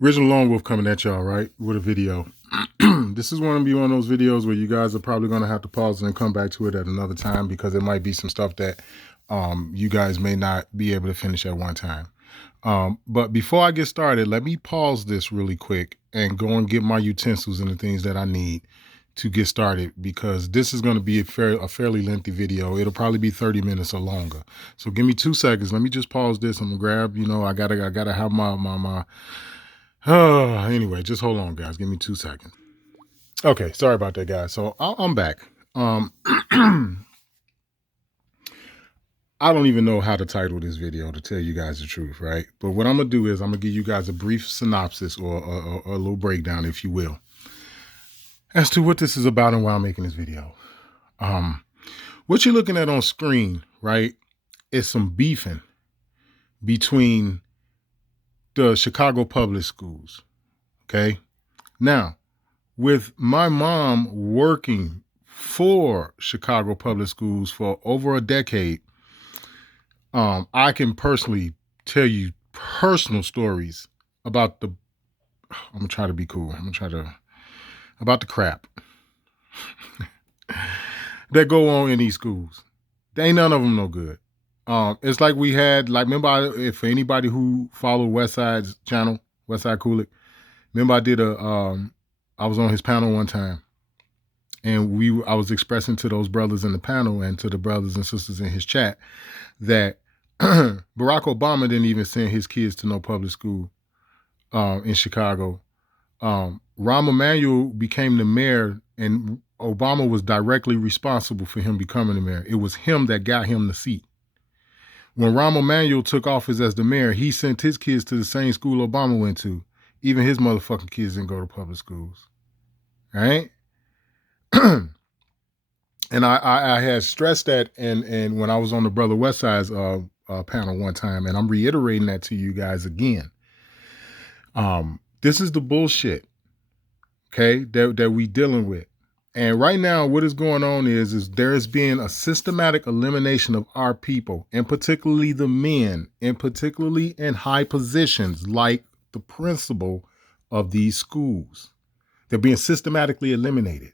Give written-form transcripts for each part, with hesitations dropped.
Original Lone Wolf coming at y'all, right, with a video. This is going to be one of those videos where you guys are probably going to have to pause and come back to it at another time because it might be some stuff that you guys may not be able to finish at one time. But before I get started, let me pause this really quick and go and get my utensils and the things that I need to get started, because this is going to be a fairly lengthy video. It'll probably be 30 minutes or longer. So give me 2 seconds. Let me just pause this. I'm gonna grab, I gotta have my anyway, just hold on, guys. Give me 2 seconds. Okay, sorry about that, guys. So I'm back. I don't even know how to title this video, to tell you guys the truth, right? But what I'm gonna do is I'm gonna give you guys a brief synopsis or a little breakdown, if you will, as to what this is about and why I'm making this video. What you're looking at on screen, right, is some beefing between the Chicago public schools. Okay. Now, with my mom working for Chicago public schools for over a decade, I can personally tell you personal stories about I'm gonna try to be cool. About the crap that go on in these schools. There ain't none of them no good. It's like we had, remember, if anybody who followed Westside's channel, Westside Kulik, remember I was on his panel one time, and I was expressing to those brothers in the panel and to the brothers and sisters in his chat that Barack Obama didn't even send his kids to no public school in Chicago. Rahm Emanuel became the mayor, and Obama was directly responsible for him becoming the mayor. It was him that got him the seat. When Rahm Emanuel took office as the mayor, he sent his kids to the same school Obama went to. Even his motherfucking kids didn't go to public schools. Right? And I had stressed that and when I was on the Brother Westside's panel one time, and I'm reiterating that to you guys again. This is the bullshit, okay, that we dealing with. And right now, what is going on is there is being a systematic elimination of our people, and particularly the men, and particularly in high positions like the principal of these schools. They're being systematically eliminated.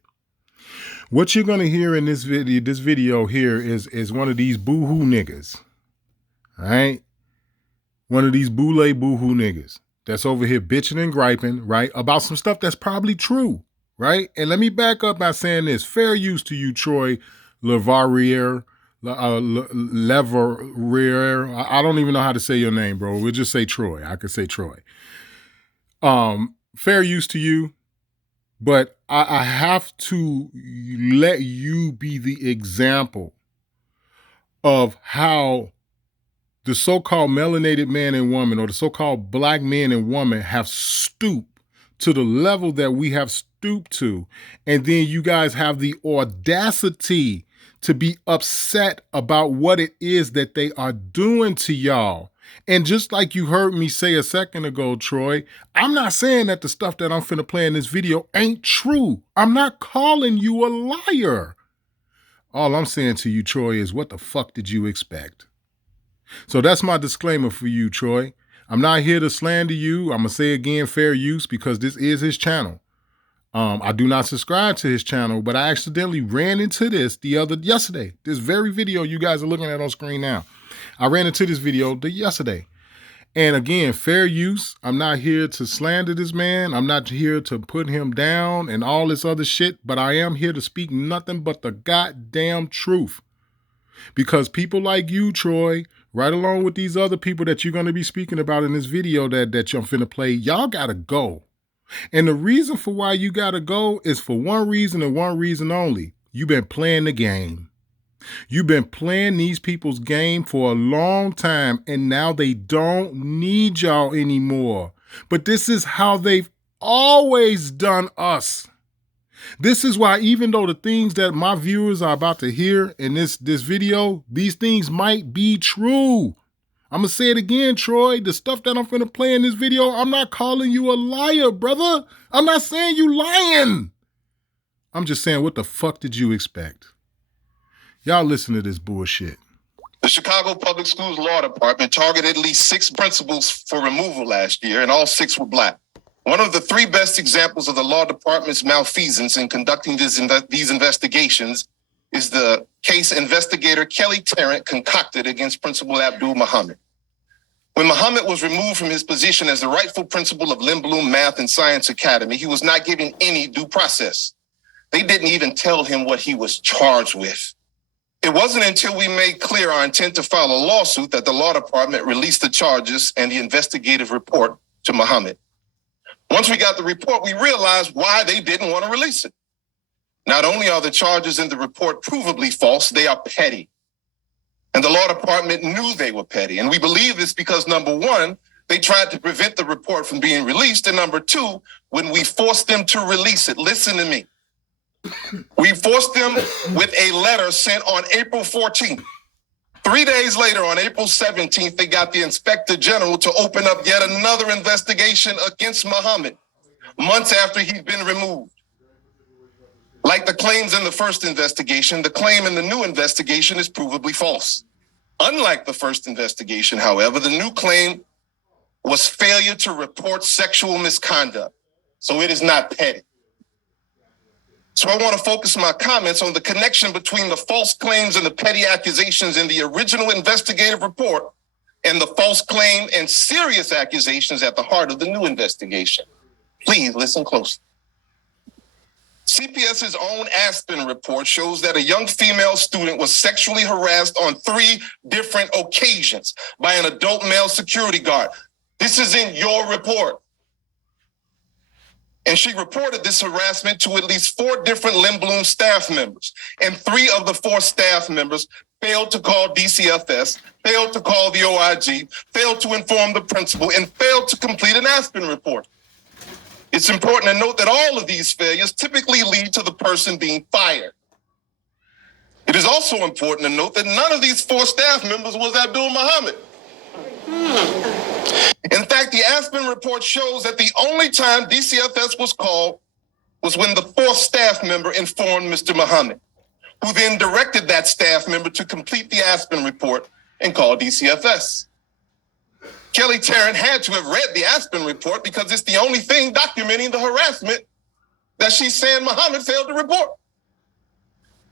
What you're going to hear in this video here is one of these boohoo niggas, all right? One of these boohoo niggas that's over here bitching and griping, right, about some stuff that's probably true. Right? And let me back up by saying this. Fair use to you, Troy Leverrier. I don't even know how to say your name, bro. We'll just say Troy. I could say Troy. Fair use to you. But I have to let you be the example of how the so-called melanated man and woman, or the so-called black men and woman, have stooped to the level that we have stooped to. And then you guys have the audacity to be upset about what it is that they are doing to y'all. And just like you heard me say a second ago, Troy, I'm not saying that the stuff that I'm finna play in this video ain't true. I'm not calling you a liar. All I'm saying to you, Troy, is what the fuck did you expect? So that's my disclaimer for you, Troy. I'm not here to slander you. I'm going to say again, fair use, because this is his channel. I do not subscribe to his channel, but I accidentally ran into this yesterday. This very video you guys are looking at on screen now. I ran into this video yesterday. And again, fair use. I'm not here to slander this man. I'm not here to put him down and all this other shit, but I am here to speak nothing but the goddamn truth. Because people like you, Troy, right along with these other people that you're going to be speaking about in this video that I'm finna play, y'all got to go. And the reason for why you got to go is for one reason and one reason only. You've been playing the game. You've been playing these people's game for a long time, and now they don't need y'all anymore. But this is how they've always done us. This is why, even though the things that my viewers are about to hear in this video, these things might be true. I'm going to say it again, Troy. The stuff that I'm going to play in this video, I'm not calling you a liar, brother. I'm not saying you lying. I'm just saying, what the fuck did you expect? Y'all listen to this bullshit. The Chicago Public Schools Law Department targeted at least 6 principals for removal last year, and all 6 were black. One of the three best examples of the law department's malfeasance in conducting these investigations is the case investigator Kelly Tarrant concocted against Principal Abdul Muhammad. When Muhammad was removed from his position as the rightful principal of Lindblom Math and Science Academy, he was not given any due process. They didn't even tell him what he was charged with. It wasn't until we made clear our intent to file a lawsuit that the law department released the charges and the investigative report to Muhammad. Once we got the report, we realized why they didn't want to release it. Not only are the charges in the report provably false, they are petty. And the law department knew they were petty. And we believe this because, number one, they tried to prevent the report from being released. And number two, when we forced them to release it, listen to me. We forced them with a letter sent on April 14th. 3 days later, on April 17th, they got the inspector general to open up yet another investigation against Muhammad, months after he'd been removed. Like the claims in the first investigation, the claim in the new investigation is provably false. Unlike the first investigation, however, the new claim was failure to report sexual misconduct. So it is not petty. So I want to focus my comments on the connection between the false claims and the petty accusations in the original investigative report and the false claim and serious accusations at the heart of the new investigation. Please listen closely. CPS's own Aspen report shows that a young female student was sexually harassed on 3 different occasions by an adult male security guard. This is in your report. And she reported this harassment to at least 4 different Lindblom staff members. And 3 of the 4 staff members failed to call DCFS, failed to call the OIG, failed to inform the principal, and failed to complete an Aspen report. It's important to note that all of these failures typically lead to the person being fired. It is also important to note that none of these 4 staff members was Abdul Muhammad. In fact, the Aspen report shows that the only time DCFS was called was when the 4th staff member informed Mr. Muhammad, who then directed that staff member to complete the Aspen report and call DCFS. Kelly Tarrant had to have read the Aspen report because it's the only thing documenting the harassment that she's saying Muhammad failed to report.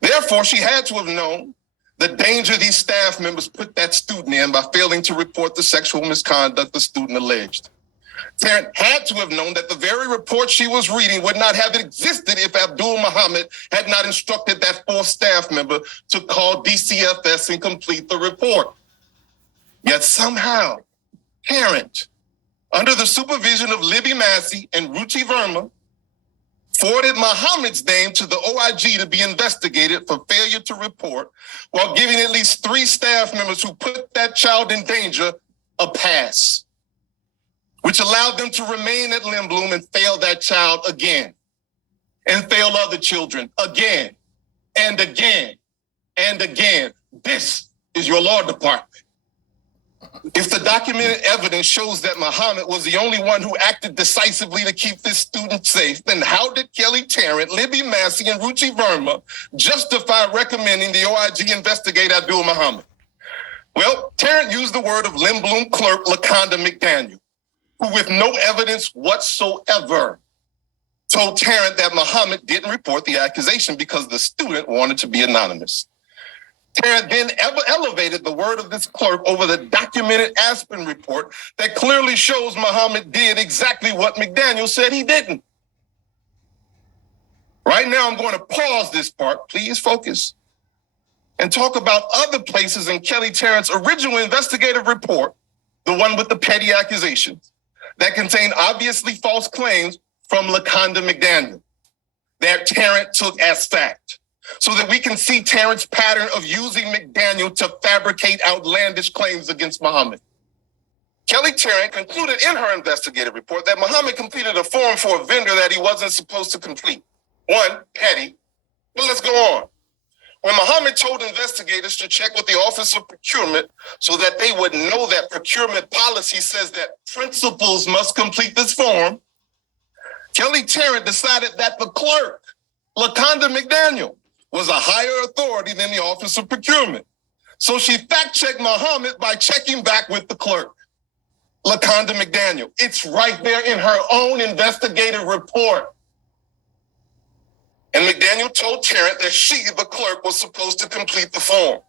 Therefore, she had to have known the danger these staff members put that student in by failing to report the sexual misconduct the student alleged. Tarrant had to have known that the very report she was reading would not have existed if Abdul Muhammad had not instructed that 4th staff member to call DCFS and complete the report. Yet somehow, Tarrant, under the supervision of Libby Massey and Ruchi Verma, forwarded Muhammad's name to the OIG to be investigated for failure to report, while giving at least 3 staff members who put that child in danger a pass, which allowed them to remain at Lindblom and fail that child again, and fail other children again, and again, and again. This is your law department. If the documented evidence shows that Muhammad was the only one who acted decisively to keep this student safe, then how did Kelly Tarrant, Libby Massey, and Ruchi Verma justify recommending the OIG investigate Abdul Muhammad? Well, Tarrant used the word of Lindblom clerk LaConda McDaniel, who with no evidence whatsoever told Tarrant that Muhammad didn't report the accusation because the student wanted to be anonymous. Tarrant then elevated the word of this clerk over the documented Aspen report that clearly shows Muhammad did exactly what McDaniel said he didn't. Right now, I'm going to pause this part, please focus, and talk about other places in Kelly Tarrant's original investigative report, the one with the petty accusations, that contain obviously false claims from LaConda McDaniel that Tarrant took as fact, so that we can see Tarrant's pattern of using McDaniel to fabricate outlandish claims against Muhammad. Kelly Tarrant concluded in her investigative report that Muhammad completed a form for a vendor that he wasn't supposed to complete. 1, petty, but let's go on. When Muhammad told investigators to check with the Office of Procurement so that they would know that procurement policy says that principals must complete this form, Kelly Tarrant decided that the clerk, LaConda McDaniel, was a higher authority than the Office of Procurement. So she fact-checked Muhammad by checking back with the clerk. LaConda McDaniel. It's right there in her own investigative report. And McDaniel told Tarrant that she, the clerk, was supposed to complete the form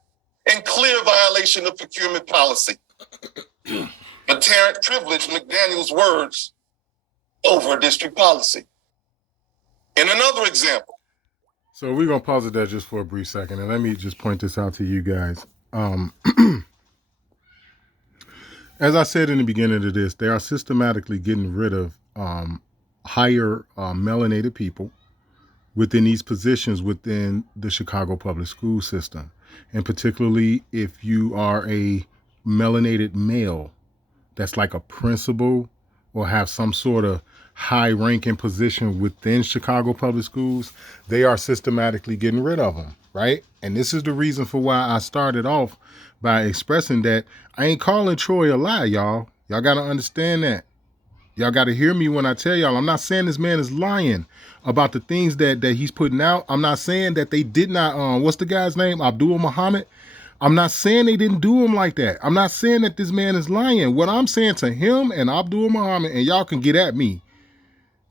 in clear violation of procurement policy. But Tarrant privileged McDaniel's words over district policy. In another example. So we're going to pause it there just for a brief second. And let me just point this out to you guys. As I said in the beginning of this, they are systematically getting rid of higher melanated people within these positions within the Chicago public school system. And particularly if you are a melanated male that's like a principal or have some sort of high ranking position within Chicago public schools, they are systematically getting rid of them, right? And this is the reason for why I started off by expressing that I ain't calling Troy a lie, y'all. Y'all got to understand that. Y'all got to hear me when I tell y'all, I'm not saying this man is lying about the things that he's putting out. I'm not saying that they did not, what's the guy's name? Abdul Muhammad. I'm not saying they didn't do him like that. I'm not saying that this man is lying. What I'm saying to him and Abdul Muhammad, and y'all can get at me.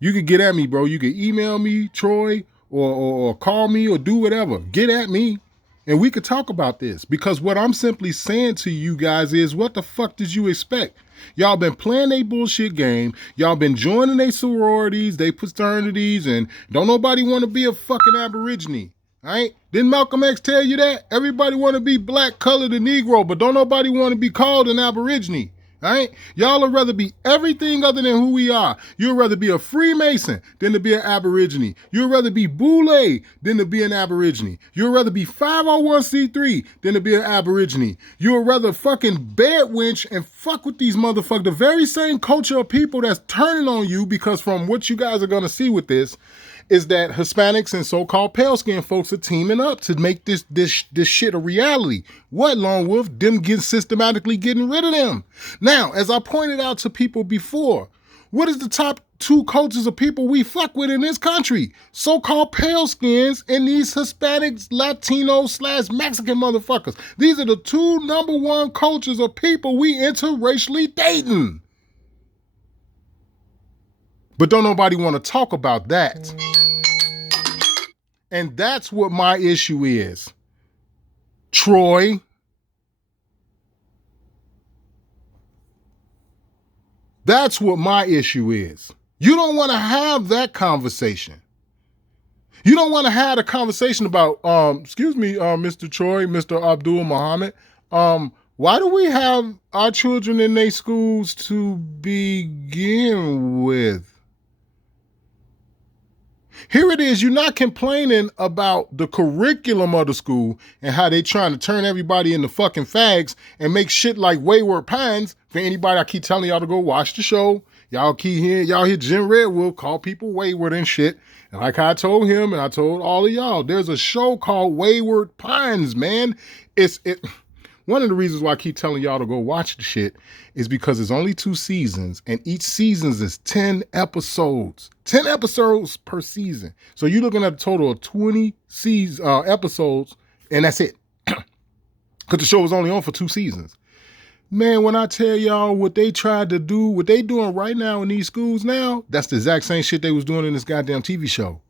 You can get at me, bro. You can email me, Troy, or call me or do whatever. Get at me. And we could talk about this, because what I'm simply saying to you guys is, what the fuck did you expect? Y'all been playing they bullshit game. Y'all been joining they sororities, they fraternities, and don't nobody want to be a fucking Aborigine. Right? Didn't Malcolm X tell you that? Everybody want to be black, colored, and Negro, but don't nobody want to be called an Aborigine. Right? Y'all would rather be everything other than who we are. You'd rather be a Freemason than to be an Aborigine. You'd rather be Boule than to be an Aborigine. You'd rather be 501c3 than to be an Aborigine. You'd rather fucking bed winch and fuck with these motherfuckers. The very same culture of people that's turning on you, because from what you guys are going to see with this is that Hispanics and so-called pale-skinned folks are teaming up to make this shit a reality. What, Lone Wolf? Them systematically getting rid of them. Now, as I pointed out to people before, what is the top two cultures of people we fuck with in this country? So-called pale-skins and these Hispanics, Latino/Mexican motherfuckers. These are the two number one cultures of people we interracially dating. But don't nobody want to talk about that. And that's what my issue is. Troy, that's what my issue is. You don't want to have that conversation. You don't want to have a conversation about, Mr. Troy, Mr. Abdul Muhammad. Why do we have our children in their schools to begin with? Here it is, you're not complaining about the curriculum of the school and how they trying to turn everybody into fucking fags and make shit like Wayward Pines. For anybody, I keep telling y'all to go watch the show. Y'all hear Jim Redwood call people wayward and shit. And like I told him and I told all of y'all, there's a show called Wayward Pines, man. One of the reasons why I keep telling y'all to go watch the shit is because it's only 2 seasons, and each season is 10 episodes. 10 episodes per season. So you're looking at a total of 20 episodes, and that's it. Because the show was only on for 2 seasons. Man, when I tell y'all what they tried to do, what they doing right now in these schools now, that's the exact same shit they was doing in this goddamn TV show.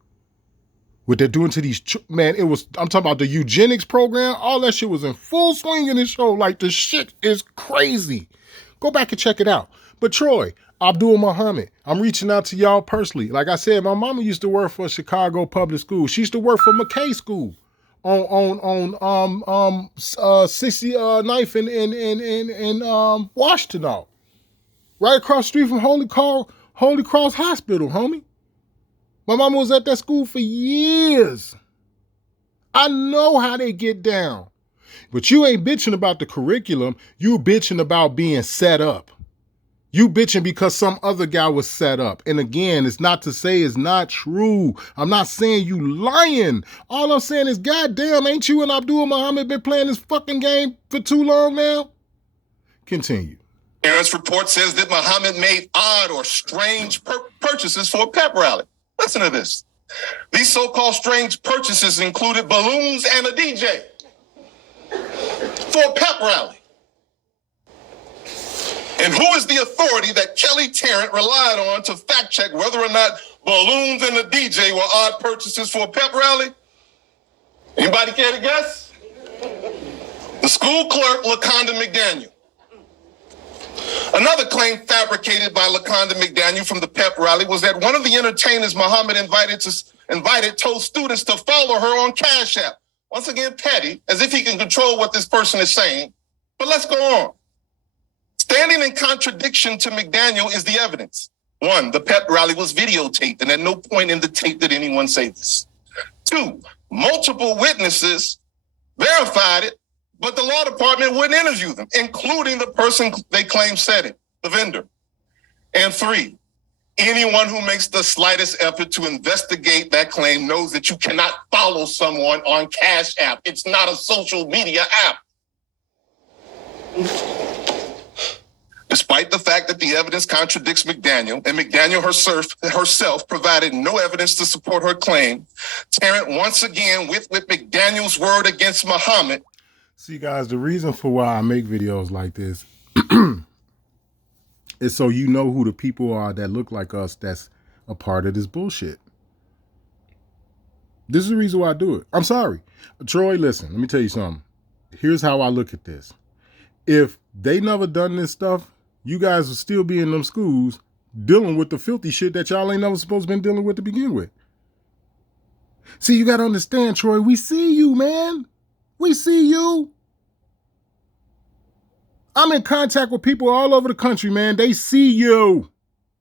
What they're doing to these, man, I'm talking about the eugenics program. All that shit was in full swing in this show. Like, the shit is crazy. Go back and check it out. But Troy, Abdul Muhammad, I'm reaching out to y'all personally. Like I said, my mama used to work for Chicago Public School. She used to work for McKay School on 69th and Washington, right across the street from Holy Cross Hospital, homie. My mama was at that school for years. I know how they get down. But you ain't bitching about the curriculum. You bitching about being set up. You bitching because some other guy was set up. And again, it's not to say it's not true. I'm not saying you lying. All I'm saying is, goddamn, ain't you and Abdul Muhammad been playing this fucking game for too long now? Continue. Aaron's report says that Muhammad made odd or strange purchases for a pep rally. Listen to this. These so-called strange purchases included balloons and a DJ for a pep rally. And who is the authority that Kelly Tarrant relied on to fact check whether or not balloons and the DJ were odd purchases for a pep rally? Anybody care to guess? The school clerk, LaConda McDaniel. Another claim fabricated by LaConda McDaniel from the pep rally was that one of the entertainers Muhammad invited told students to follow her on Cash App. Once again, petty, as if he can control what this person is saying. But let's go on. Standing in contradiction to McDaniel is the evidence. One, the pep rally was videotaped, and at no point in the tape did anyone say this. Two, multiple witnesses verified it, but the law department wouldn't interview them, including the person they claim said it, the vendor. And three, anyone who makes the slightest effort to investigate that claim knows that you cannot follow someone on Cash App. It's not a social media app. Despite the fact that the evidence contradicts McDaniel, and McDaniel herself provided no evidence to support her claim, Tarrant once again went with McDaniel's word against Muhammad. See, guys, the reason for why I make videos like this is so you know who the people are that look like us that's a part of this bullshit. This is the reason why I do it. I'm sorry. Troy, listen, let me tell you something. Here's how I look at this. If they never done this stuff, you guys will still be in them schools dealing with the filthy shit that y'all ain't never supposed to been dealing with to begin with. See, you got to understand, Troy, we see you, man. We see you. I'm in contact with people all over the country, man. They see you.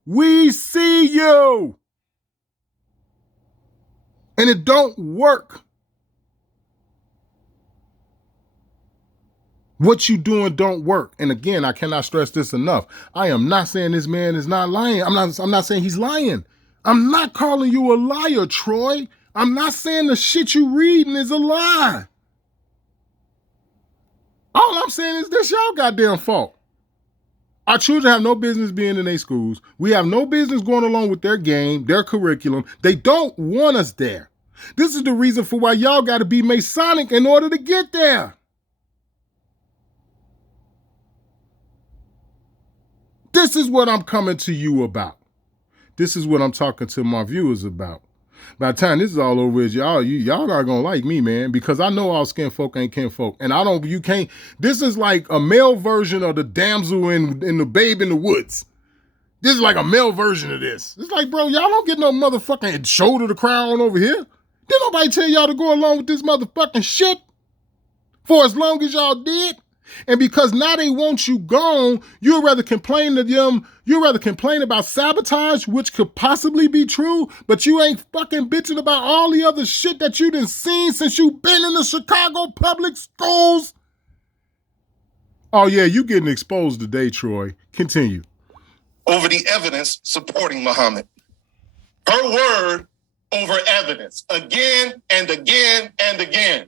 We see you. And it don't work. What you doing don't work. And again, I cannot stress this enough. I am not saying this man is not lying. I'm not saying he's lying. I'm not calling you a liar, Troy. I'm not saying the shit you reading is a lie. All I'm saying is this y'all goddamn fault. Our children have no business being in their schools. We have no business going along with their game, their curriculum. They don't want us there. This is the reason for why y'all got to be Masonic in order to get there. This is what I'm coming to you about. This is what I'm talking to my viewers about. By the time this is all over with, y'all not gonna like me, man, because I know all skin folk ain't kin folk. And this is like a male version of the damsel in the Babe in the Woods. This is like a male version of this. It's like, bro, y'all don't get no motherfucking shoulder to cry on over here. Didn't nobody tell y'all to go along with this motherfucking shit for as long as y'all did? And because now they want you gone, you'd rather complain to them. You'd rather complain about sabotage, which could possibly be true, but you ain't fucking bitching about all the other shit that you done seen since you been in the Chicago public schools. Oh yeah, you getting exposed today, Troy. Continue. Over the evidence supporting Muhammad. Her word over evidence, again and again and again.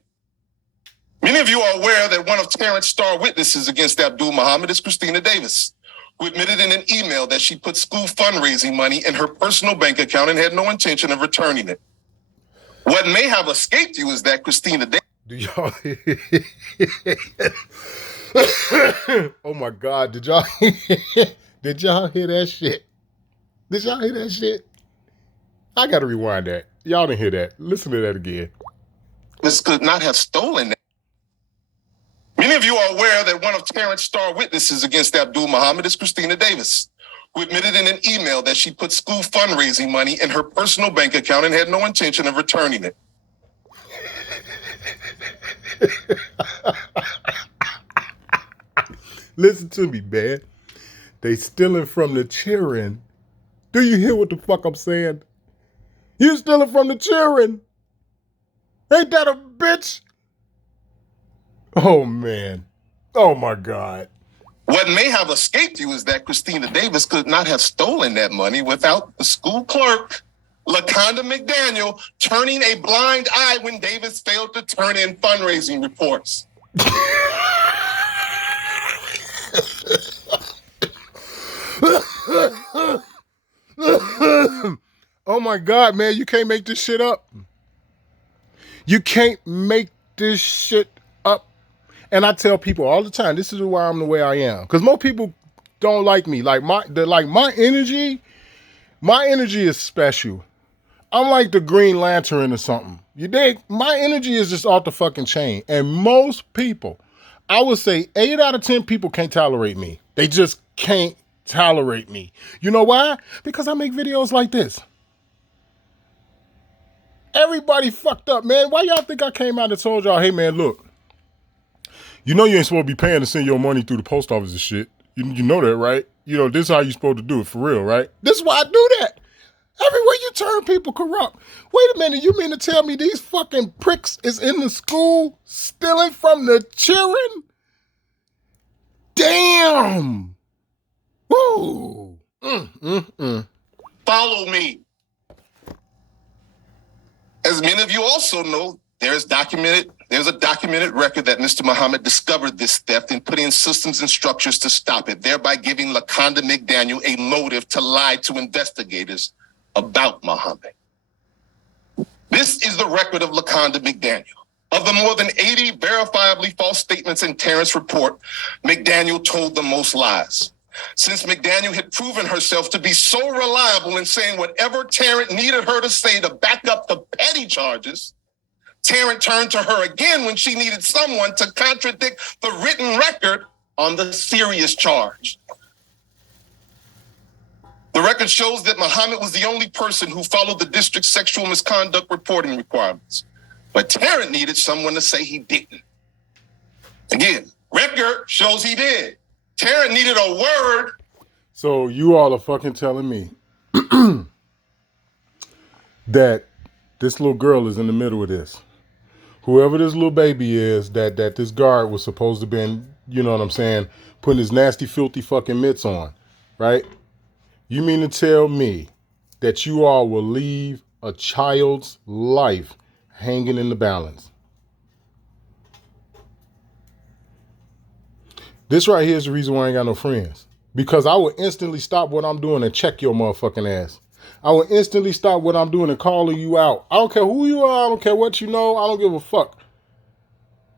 Many of you are aware that one of Tarrant's star witnesses against Abdul Muhammad is Christina Davis, who admitted in an email that she put school fundraising money in her personal bank account and had no intention of returning it. What may have escaped you is that Christina Davis... Do y'all... Oh my God, did y'all hear that shit? Did y'all hear that shit? I gotta rewind that. Y'all didn't hear that. Listen to that again. This could not have stolen that. Many of you are aware that one of Tarrant's star witnesses against Abdul Muhammad is Christina Davis, who admitted in an email that she put school fundraising money in her personal bank account and had no intention of returning it. Listen to me, man. They stealing from the children. Do you hear what the fuck I'm saying? You stealing from the children. Ain't that a bitch? Oh, man. Oh, my God. What may have escaped you is that Christina Davis could not have stolen that money without the school clerk, LaConda McDaniel, turning a blind eye when Davis failed to turn in fundraising reports. Oh, my God, man. You can't make this shit up. You can't make this shit up. And I tell people all the time, this is why I'm the way I am. Because most people don't like me. Like my energy is special. I'm like the Green Lantern or something. You dig? My energy is just off the fucking chain. And most people, I would say 8 out of 10 people can't tolerate me. They just can't tolerate me. You know why? Because I make videos like this. Everybody fucked up, man. Why y'all think I came out and told y'all, hey, man, look, you know you ain't supposed to be paying to send your money through the post office and shit. You know that, right? You know, this is how you supposed to do it for real, right? This is why I do that. Everywhere you turn, people corrupt. Wait a minute, you mean to tell me these fucking pricks is in the school stealing from the children? Damn. Woo. Follow me. As many of you also know, there's a documented record that Mr. Muhammad discovered this theft and put in systems and structures to stop it, thereby giving LaConda McDaniel a motive to lie to investigators about Muhammad. This is the record of LaConda McDaniel. Of the more than 80 verifiably false statements in Terrence's report, McDaniel told the most lies. Since McDaniel had proven herself to be so reliable in saying whatever Terrence needed her to say to back up the petty charges, Terrence turned to her again when she needed someone to contradict the written record on the serious charge. The record shows that Muhammad was the only person who followed the district's sexual misconduct reporting requirements. But Terrence needed someone to say he didn't. Again, record shows he did. Terrence needed a word. So you all are fucking telling me that this little girl is in the middle of this. Whoever this little baby is that this guard was supposed to be, you know what I'm saying, putting his nasty, filthy fucking mitts on, right? You mean to tell me that you all will leave a child's life hanging in the balance? This right here is the reason why I ain't got no friends. Because I would instantly stop what I'm doing and check your motherfucking ass. I would instantly stop what I'm doing and calling you out. I don't care who you are. I don't care what you know. I don't give a fuck.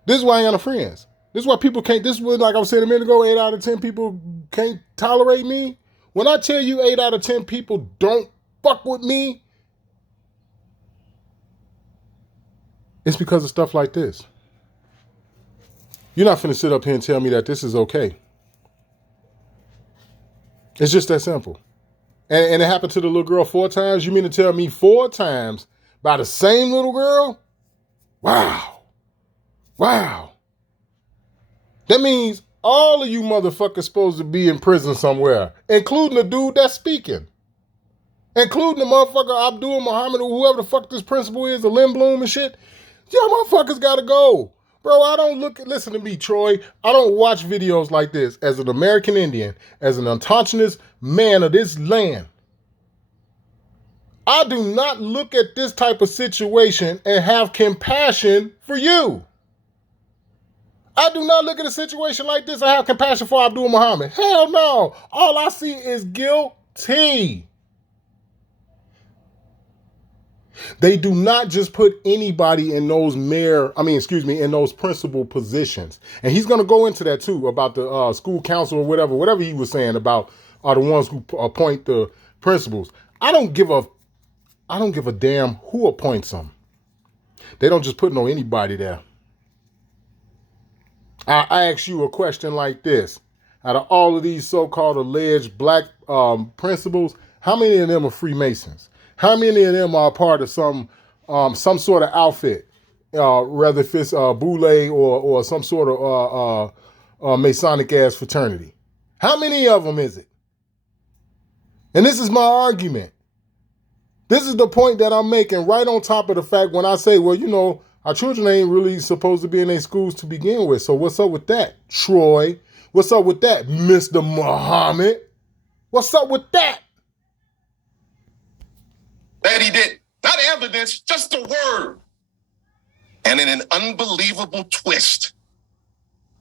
This is why I ain't got no friends. This is why people can't, this was like I was saying a minute ago, 8 out of 10 people can't tolerate me. When I tell you 8 out of 10 people don't fuck with me, it's because of stuff like this. You're not finna sit up here and tell me that this is okay. It's just that simple. And it happened to the little girl 4 times? You mean to tell me 4 times by the same little girl? Wow. Wow. That means all of you motherfuckers supposed to be in prison somewhere, including the dude that's speaking. Including the motherfucker Abdul Muhammad or whoever the fuck this principal is, the Lynn Bloom and shit. Y'all motherfuckers gotta go. Bro, listen to me, Troy. I don't watch videos like this as an American Indian, as an autochthonous man of this land. I do not look at this type of situation and have compassion for you. I do not look at a situation like this and have compassion for Abdul Muhammad. Hell no. All I see is guilty. They do not just put anybody in those in those principal positions. And he's going to go into that too about the school council or whatever he was saying about the ones who appoint the principals. I don't give a damn who appoints them. They don't just put anybody there. I ask you a question like this. Out of all of these so-called alleged black principals, how many of them are Freemasons? How many of them are part of some sort of outfit, whether if it's Boule or some sort of Masonic ass fraternity? How many of them is it? And this is my argument. This is the point that I'm making right on top of the fact when I say, well, you know, our children ain't really supposed to be in their schools to begin with. So what's up with that, Troy? What's up with that, Mr. Muhammad? What's up with that? That he did. Not evidence, just a word. And in an unbelievable twist,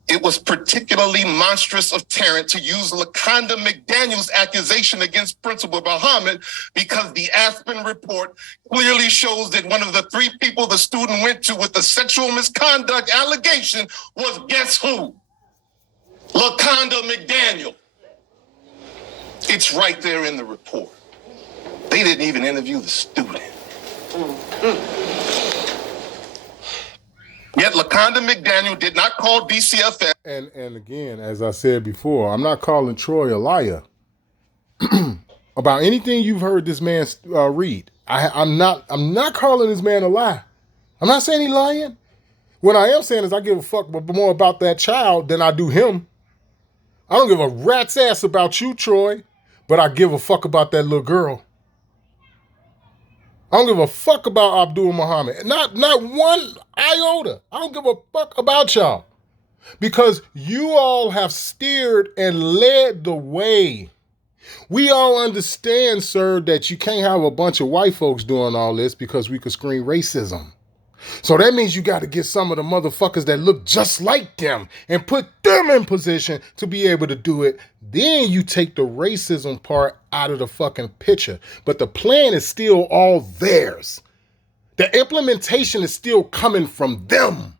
it was particularly monstrous of Terrence to use LaConda McDaniel's accusation against Principal Muhammad because the Aspen report clearly shows that one of the 3 people the student went to with the sexual misconduct allegation was, guess who? LaConda McDaniel. It's right there in the report. They didn't even interview the student. Yet LaConda McDaniel did not call DCFS. And again, as I said before, I'm not calling Troy a liar about anything you've heard this man read. I'm not calling this man a lie. I'm not saying he's lying. What I am saying is I give a fuck more about that child than I do him. I don't give a rat's ass about you, Troy, but I give a fuck about that little girl. I don't give a fuck about Abdul Muhammad. Not one iota. I don't give a fuck about y'all. Because you all have steered and led the way. We all understand, sir, that you can't have a bunch of white folks doing all this because we could screen racism. So that means you got to get some of the motherfuckers that look just like them and put them in position to be able to do it. Then you take the racism part out of the fucking picture. But the plan is still all theirs. The implementation is still coming from them.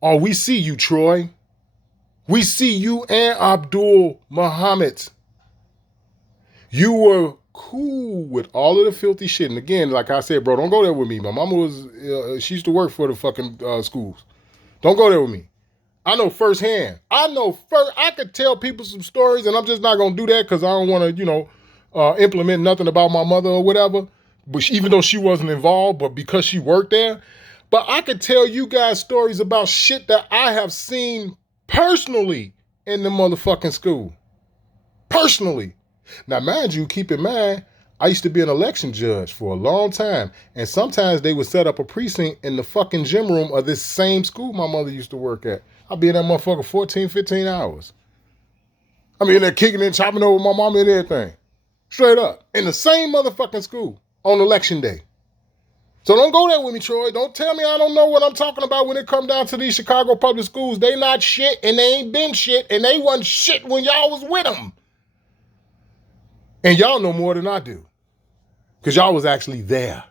Oh, we see you, Troy. We see you and Abdul Muhammad. You were cool with all of the filthy shit. And again, like I said, bro, don't go there with me. My mama was, she used to work for the fucking schools. Don't go there with me. I know firsthand. I could tell people some stories, and I'm just not going to do that because I don't want to, implement nothing about my mother or whatever. But even though she wasn't involved, but because she worked there. But I could tell you guys stories about shit that I have seen personally in the motherfucking school. Personally. Now, mind you, keep in mind, I used to be an election judge for a long time. And sometimes they would set up a precinct in the fucking gym room of this same school my mother used to work at. I'd be in that motherfucker 14, 15 hours. I mean, they're kicking and chopping over my mama and everything. Straight up. In the same motherfucking school on election day. So don't go there with me, Troy. Don't tell me I don't know what I'm talking about when it come down to these Chicago public schools. They not shit, and they ain't been shit, and they wasn't shit when y'all was with them. And y'all know more than I do. Because y'all was actually there.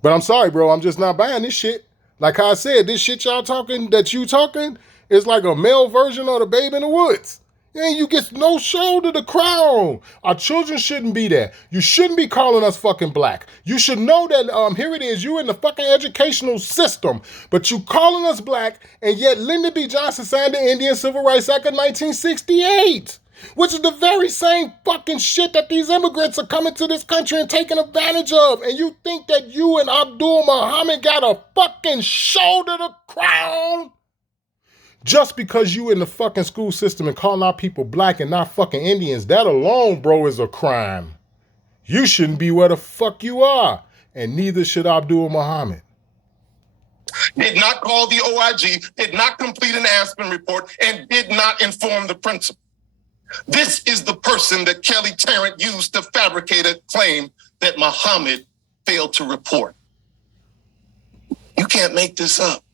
But I'm sorry, bro. I'm just not buying this shit. Like I said, this shit y'all talking, that you talking, is like a male version of the Babe in the Woods. And you get no shoulder to crown. Our children shouldn't be there. You shouldn't be calling us fucking black. You should know that here it is, you in the fucking educational system, but you calling us black, and yet Lyndon B. Johnson signed the Indian Civil Rights Act of 1968. Which is the very same fucking shit that these immigrants are coming to this country and taking advantage of. And you think that you and Abdul Muhammad got a fucking shoulder to crown? Just because you in the fucking school system and calling our people black and not fucking Indians, that alone, bro, is a crime. You shouldn't be where the fuck you are. And neither should Abdul Muhammad. Did not call the OIG, did not complete an Aspen report, and did not inform the principal. This is the person that Kelly Tarrant used to fabricate a claim that Muhammad failed to report. You can't make this up.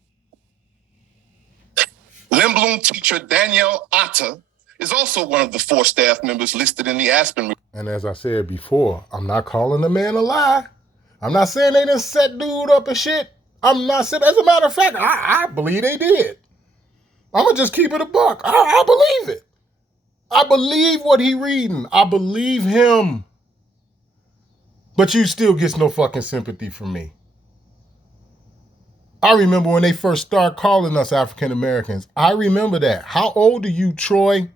Lindblom teacher Danielle Atta is also one of the 4 staff members listed in the Aspen report. And as I said before, I'm not calling the man a lie. I'm not saying they didn't set dude up and shit. I'm not saying, as a matter of fact, I believe they did. I'm going to just keep it a buck. I believe it. I believe what he reading. I believe him. But you still gets no fucking sympathy from me. I remember when they first started calling us African Americans. I remember that. How old are you, Troy?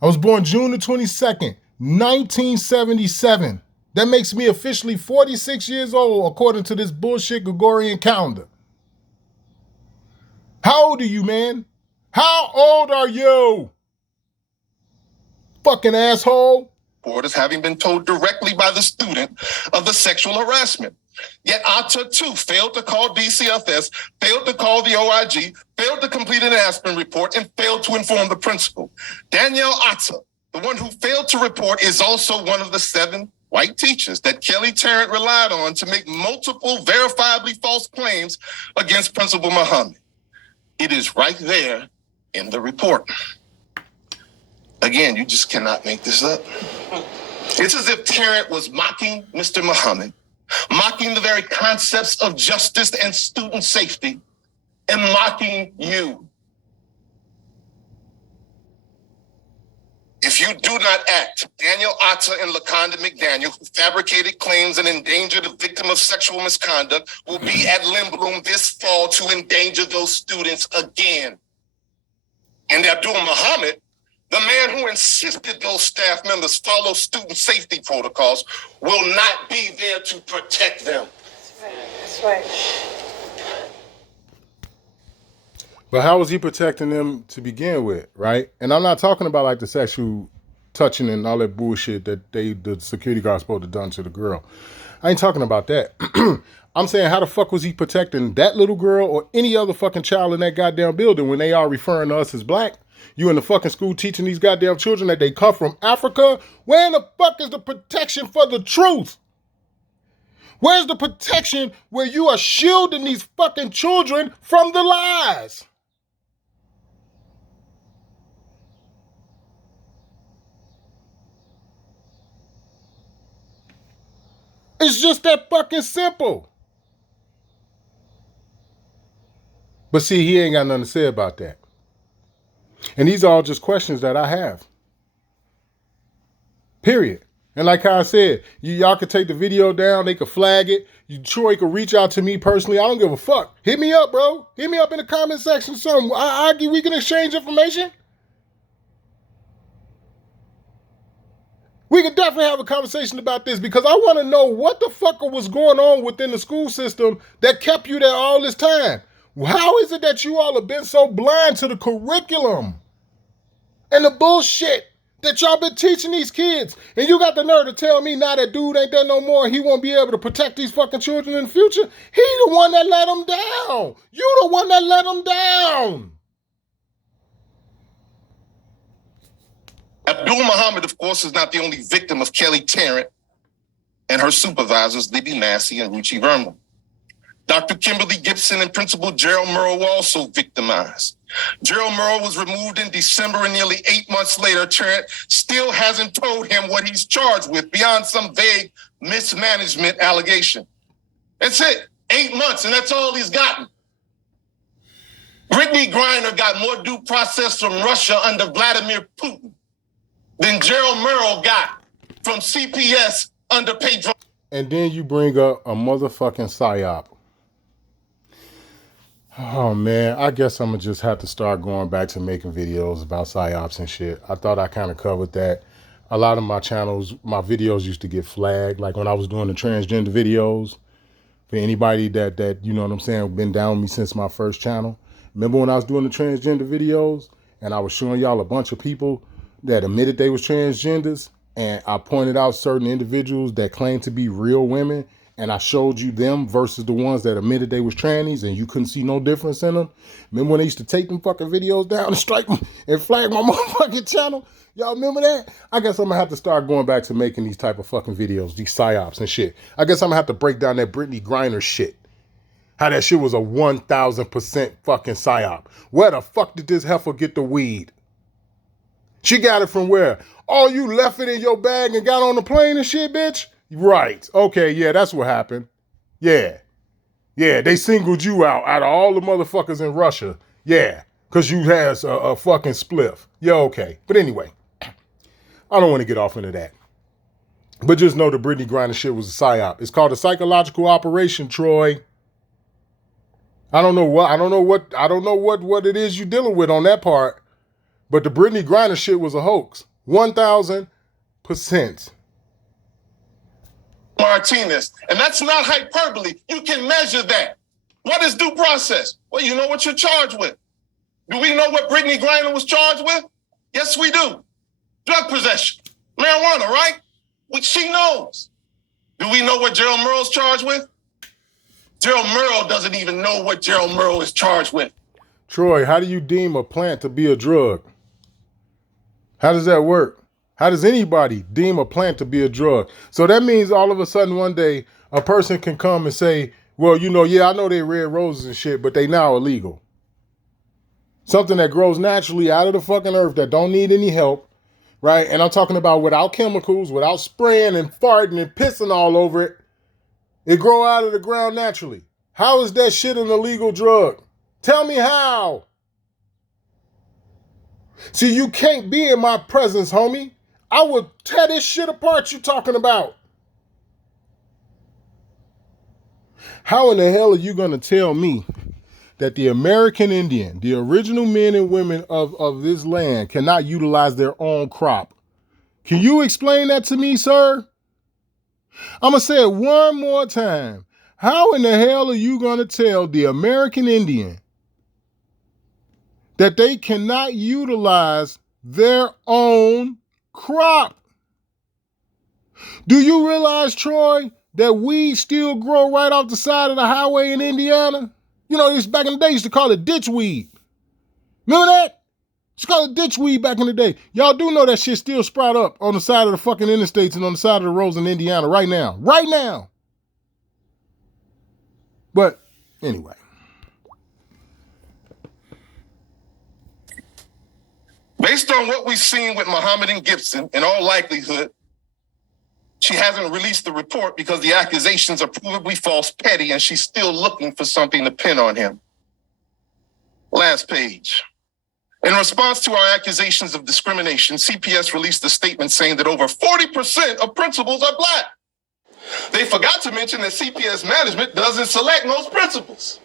I was born June the 22nd, 1977. That makes me officially 46 years old according to this bullshit Gregorian calendar. How old are you, man? How old are you? Fucking asshole. As having been told directly by the student of the sexual harassment. Yet Atta too failed to call DCFS, failed to call the OIG, failed to complete an Aspen report, and failed to inform the principal. Danielle Atta, the one who failed to report, is also one of the 7 white teachers that Kelly Tarrant relied on to make multiple verifiably false claims against Principal Muhammad. It is right there in the report. Again, you just cannot make this up. It's as if Tarrant was mocking Mr. Muhammad, mocking the very concepts of justice and student safety, and mocking you. If you do not act, Daniel Atta and LaConda McDaniel, who fabricated claims and endangered a victim of sexual misconduct, will be at Lindblom this fall to endanger those students again. And Abdul Muhammad, the man who insisted those staff members follow student safety protocols, will not be there to protect them. That's right. But how was he protecting them to begin with, right? And I'm not talking about like the sexual touching and all that bullshit that the security guard supposed to done to the girl. I ain't talking about that. I'm saying, how the fuck was he protecting that little girl or any other fucking child in that goddamn building when they are referring to us as black? You in the fucking school teaching these goddamn children that they come from Africa? Where in the fuck is the protection for the truth? Where's the protection where you are shielding these fucking children from the lies? It's just that fucking simple. But see, he ain't got nothing to say about that. And these are all just questions that I have. Period. And like how I said, y'all could take the video down, they could flag it. Troy could reach out to me personally. I don't give a fuck. Hit me up, bro. Hit me up in the comment section. Something. We can exchange information. We could definitely have a conversation about this because I want to know what the fuck was going on within the school system that kept you there all this time. How is it that you all have been so blind to the curriculum and the bullshit that y'all been teaching these kids? And you got the nerve to tell me now that dude ain't there no more and he won't be able to protect these fucking children in the future? He the one that let them down. You the one that let them down. Abdul Muhammad, of course, is not the only victim of Kelly Tarrant and her supervisors, Libby Massey and Ruchi Verma. Dr. Kimberly Gibson and Principal Gerald Murrow were also victimized. Gerald Murrow was removed in December, and nearly 8 months later, Tarrant still hasn't told him what he's charged with beyond some vague mismanagement allegation. That's it. 8 months, and that's all he's gotten. Brittany Griner got more due process from Russia under Vladimir Putin than Gerald Murrow got from CPS under Pedro. And then you bring up a motherfucking psyop. Oh man, I guess I'm gonna just have to start going back to making videos about psyops and shit. I thought I kind of covered that. A lot of my channels, my videos used to get flagged. Like when I was doing the transgender videos, for anybody that you know what I'm saying, been down with me since my first channel. Remember when I was doing the transgender videos and I was showing y'all a bunch of people that admitted they was transgenders, and I pointed out certain individuals that claimed to be real women, and I showed you them versus the ones that admitted they was trannies, and you couldn't see no difference in them. Remember when they used to take them fucking videos down and strike them and flag my motherfucking channel? Y'all remember that? I guess I'm gonna have to start going back to making these type of fucking videos, these psyops and shit. I guess I'm gonna have to break down that Brittany Griner shit. How that shit was a 1,000% fucking psyop. Where the fuck did this heifer get the weed? She got it from where? Oh, you left it in your bag and got on the plane and shit, bitch? Right. Okay, yeah, that's what happened. Yeah. Yeah, they singled you out of all the motherfuckers in Russia. Yeah, because you has a fucking spliff. Yeah, okay. But anyway, I don't want to get off into that. But just know the Brittany Griner shit was a psyop. It's called a psychological operation, Troy. I don't know what it is you're dealing with on that part. But the Brittany Griner shit was a hoax. 1,000%. Martinez. And that's not hyperbole. You can measure that. What is due process? Well, you know what you're charged with. Do we know what Brittany Griner was charged with? Yes, we do. Drug possession. Marijuana, right? She knows. Do we know what Gerald Murrow's charged with? Gerald Murrow doesn't even know what Gerald Murrow is charged with. Troy, how do you deem a plant to be a drug? How does that work? How does anybody deem a plant to be a drug? So that means all of a sudden one day a person can come and say, well, you know, yeah, I know they're red roses and shit, but they now illegal. Something that grows naturally out of the fucking earth that don't need any help, right? And I'm talking about without chemicals, without spraying and farting and pissing all over it. It grow out of the ground naturally. How is that shit an illegal drug? Tell me how. See, you can't be in my presence, homie. I will tear this shit apart you talking about. How in the hell are you going to tell me that the American Indian, the original men and women of this land, cannot utilize their own crop? Can you explain that to me, sir? I'm going to say it one more time. How in the hell are you going to tell the American Indian that they cannot utilize their own crop? Do you realize, Troy, that weeds still grow right off the side of the highway in Indiana? You know, this back in the day, used to call it ditchweed. Remember that? It's called ditchweed back in the day. Y'all do know that shit still sprout up on the side of the fucking interstates and on the side of the roads in Indiana right now. Right now. But anyway. Based on what we've seen with Muhammad and Gibson, in all likelihood, she hasn't released the report because the accusations are provably false, petty, and she's still looking for something to pin on him. Last page. In response to our accusations of discrimination, CPS released a statement saying that over 40% of principals are Black. They forgot to mention that CPS management doesn't select most principals.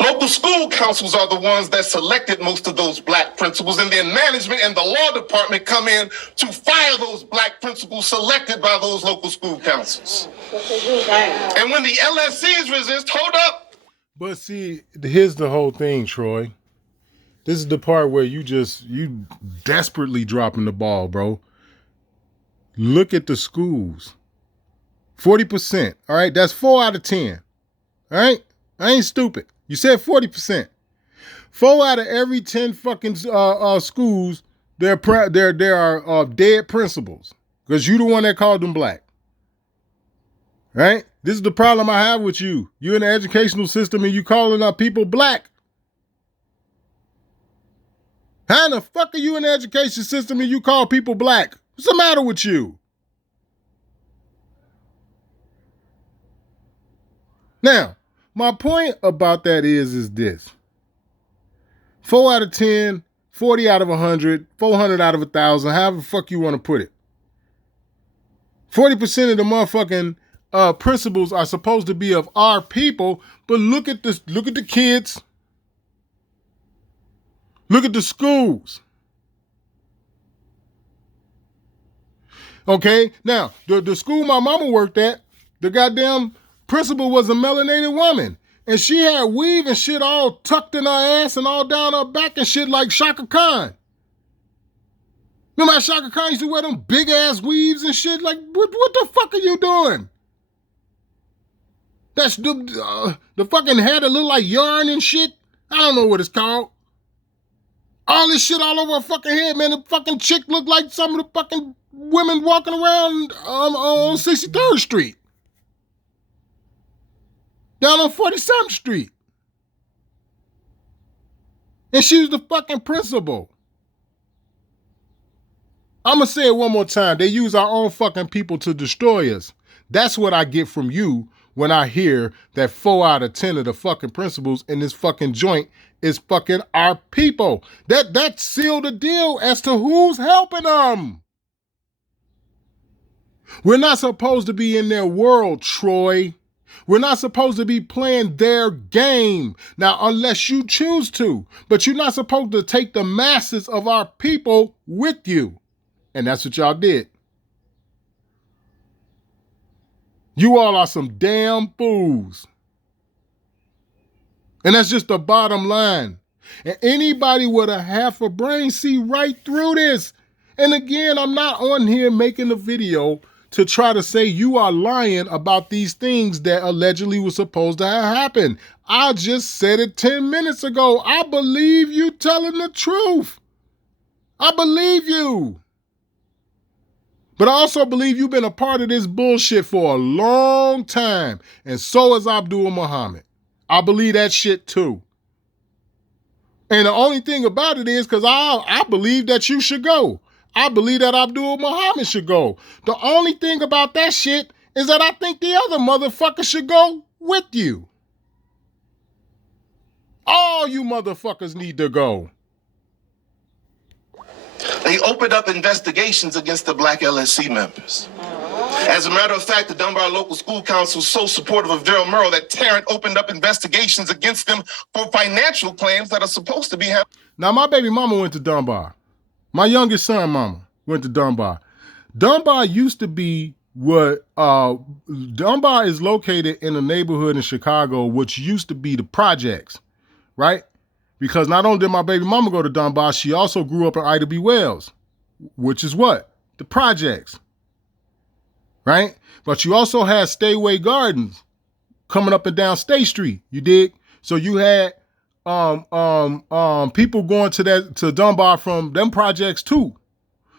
Local school councils are the ones that selected most of those Black principals, and then management and the law department come in to fire those Black principals selected by those local school councils. And when the LSCs resist, hold up. But see, here's the whole thing, Troy. This is the part where you desperately dropping the ball, bro. Look at the schools. 40%. All right, that's 4 out of 10. All right, I ain't stupid. You said 40%. 4 out of every 10 fucking schools, there are dead principals because you the one that called them Black. Right? This is the problem I have with you. You're in the educational system and you calling our people Black. How in the fuck are you in the education system and you call people Black? What's the matter with you? Now, my point about that is this. 4 out of 10, 40 out of 100, 400 out of 1,000, however the fuck you want to put it. 40% of the motherfucking principals are supposed to be of our people, but look at this. Look at the kids. Look at the schools. Okay, now, the school my mama worked at, the goddamn principal was a melanated woman. And she had weave and shit all tucked in her ass and all down her back and shit like Shaka Khan. Remember how Shaka Khan used to wear them big ass weaves and shit? Like, what the fuck are you doing? That's the fucking hair that look like yarn and shit. I don't know what it's called. All this shit all over her fucking head, man. The fucking chick looked like some of the fucking women walking around on 63rd Street. Down on 47th Street. And she was the fucking principal. I'm going to say it one more time. They use our own fucking people to destroy us. That's what I get from you when I hear that 4 out of 10 of the fucking principals in this fucking joint is fucking our people. That sealed the deal as to who's helping them. We're not supposed to be in their world, Troy. We're not supposed to be playing their game. Now, unless you choose to. But you're not supposed to take the masses of our people with you. And that's what y'all did. You all are some damn fools. And that's just the bottom line. And anybody with a half a brain see right through this. And again, I'm not on here making a video to try to say you are lying about these things that allegedly were supposed to have happened. I just said it 10 minutes ago. I believe you telling the truth. I believe you. But I also believe you've been a part of this bullshit for a long time. And so has Abdul Muhammad. I believe that shit too. And the only thing about it is because I believe that you should go. I believe that Abdul Muhammad should go. The only thing about that shit is that I think the other motherfucker should go with you. All you motherfuckers need to go. They opened up investigations against the Black LSC members. As a matter of fact, the Dunbar Local School Council was so supportive of Daryl Murrow that Tarrant opened up investigations against them for financial claims that are supposed to be happening. Now, my baby mama went to Dunbar. My youngest son mama went to Dunbar. Dunbar used to be what, Dunbar is located in a neighborhood in Chicago, which used to be the projects, right? Because not only did my baby mama go to Dunbar, she also grew up in Ida B. Wells, which is what? The projects, right? But you also had Stayway Gardens coming up and down State Street, you dig? So you had people going to Dunbar from them projects too.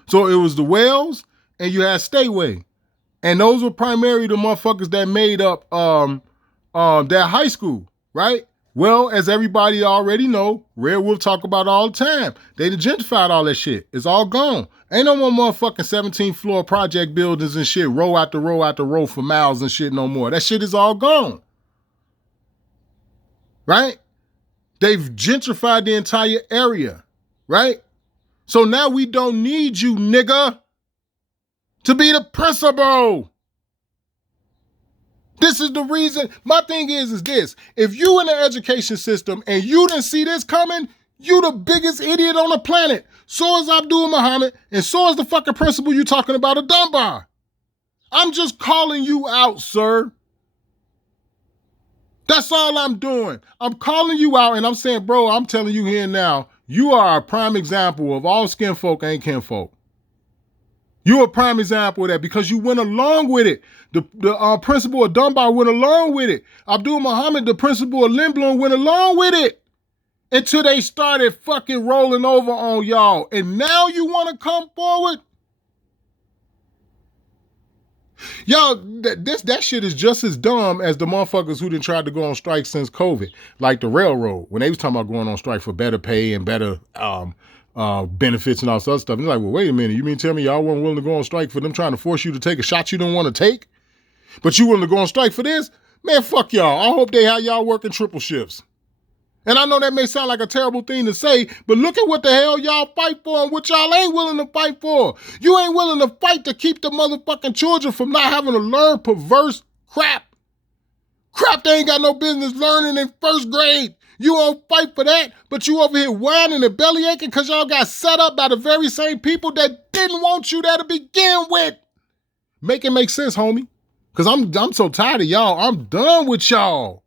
So it was the Wells and you had Stayway. And those were primarily the motherfuckers that made up that high school, right? Well, as everybody already know, Red Wolf talk about it all the time. They gentrified all that shit. It's all gone. Ain't no more motherfucking 17th floor project buildings and shit, row after row after row for miles and shit no more. That shit is all gone. Right? They've gentrified the entire area. Right? So now we don't need you, nigga, to be the principal. This is the reason. My thing is this. If you in the education system and you didn't see this coming, you the biggest idiot on the planet. So is Abdul Muhammad, and so is the fucking principal you talking about at Dunbar. I'm just calling you out, sir. That's all I'm doing. I'm calling you out, and I'm saying, bro, I'm telling you here now, you are a prime example of all skin folk ain't kinfolk. You're a prime example of that because you went along with it. The principal of Dunbar went along with it. Abdul Muhammad, the principal of Lindblom, went along with it until they started fucking rolling over on y'all. And now you want to come forward? Y'all, that shit is just as dumb as the motherfuckers who didn't try to go on strike since COVID. Like the railroad, when they was talking about going on strike for better pay and better benefits and all this other stuff. And it's like, well, wait a minute. You mean tell me y'all weren't willing to go on strike for them trying to force you to take a shot you don't want to take? But you willing to go on strike for this? Man, fuck y'all. I hope they have y'all working triple shifts. And I know that may sound like a terrible thing to say, but look at what the hell y'all fight for and what y'all ain't willing to fight for. You ain't willing to fight to keep the motherfucking children from not having to learn perverse crap. Crap they ain't got no business learning in first grade. You won't fight for that, but you over here whining and belly aching because y'all got set up by the very same people that didn't want you there to begin with. Make it make sense, homie. Because I'm so tired of y'all. I'm done with y'all.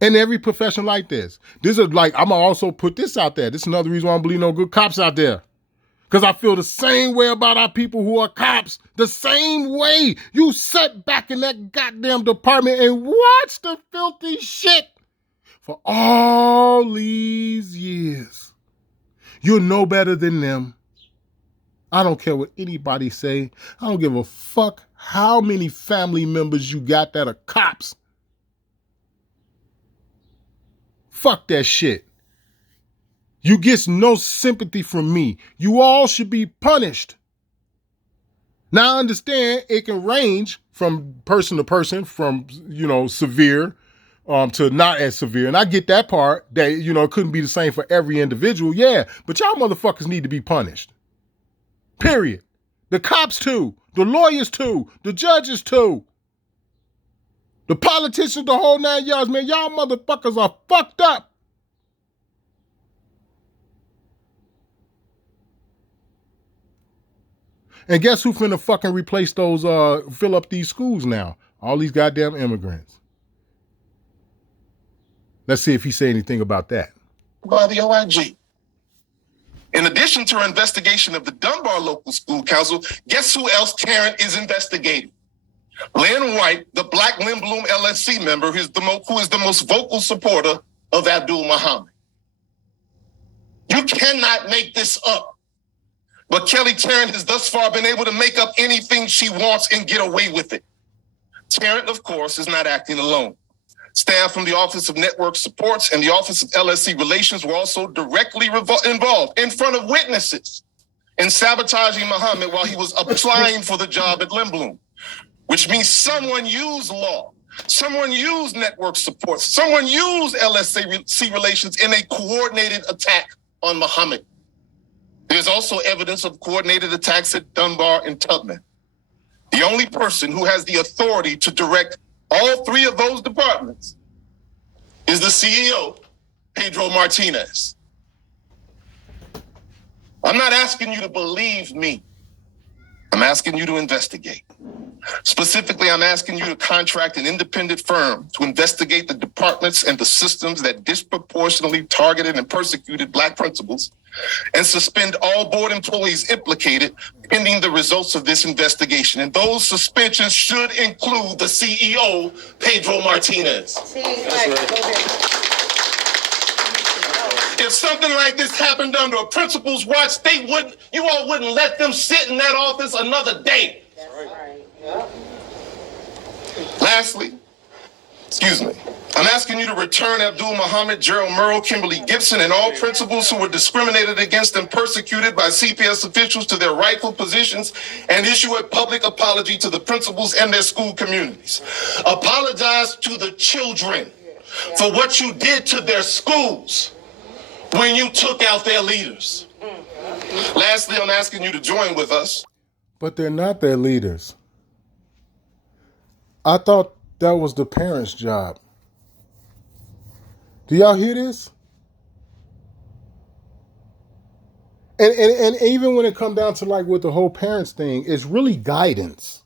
In every profession like this. This is like, I'm going to also put this out there. This is another reason why I don't believe no good cops out there. Because I feel the same way about our people who are cops. The same way. You sat back in that goddamn department and watched the filthy shit for all these years. You're no better than them. I don't care what anybody say. I don't give a fuck how many family members you got that are cops. Fuck that shit. You get no sympathy from me. You all should be punished. Now I understand it can range from person to person, from, severe to not as severe. And I get that part, that, it couldn't be the same for every individual. Yeah, but y'all motherfuckers need to be punished. Period. The cops too. The lawyers too. The judges too. The politicians, the whole 9 yards, man. Y'all motherfuckers are fucked up. And guess who finna fucking replace those, fill up these schools now? All these goddamn immigrants. Let's see if he say anything about that. By the OIG. In addition to her investigation of the Dunbar Local School Council, guess who else Tarrant is investigating? Lynn White, the Black Lindblom LSC member, who is the most vocal supporter of Abdul Muhammad. You cannot make this up. But Kelly Tarrant has thus far been able to make up anything she wants and get away with it. Tarrant, of course, is not acting alone. Staff from the Office of Network Supports and the Office of LSC Relations were also directly involved in front of witnesses in sabotaging Muhammad while he was applying for the job at Lindblom, which means someone used law, someone used network support, someone used LSC Relations in a coordinated attack on Muhammad. There's also evidence of coordinated attacks at Dunbar and Tubman. The only person who has the authority to direct all three of those departments is the CEO, Pedro Martinez. I'm not asking you to believe me. I'm asking you to investigate. Specifically, I'm asking you to contract an independent firm to investigate the departments and the systems that disproportionately targeted and persecuted Black principals, and suspend all board employees implicated pending the results of this investigation. And those suspensions should include the CEO, Pedro Martinez. If something like this happened under a principal's watch, you all wouldn't let them sit in that office another day. That's right. Yep. Lastly, I'm asking you to return Abdul Muhammad, Gerald Murrow, Kimberly Gibson, and all principals who were discriminated against and persecuted by CPS officials to their rightful positions, and issue a public apology to the principals and their school communities. Apologize to the children for what you did to their schools when you took out their leaders. Lastly, I'm asking you to join with us. But they're not their leaders. I thought that was the parents' job. Do y'all hear this? And even when it comes down to like with the whole parents thing, it's really guidance.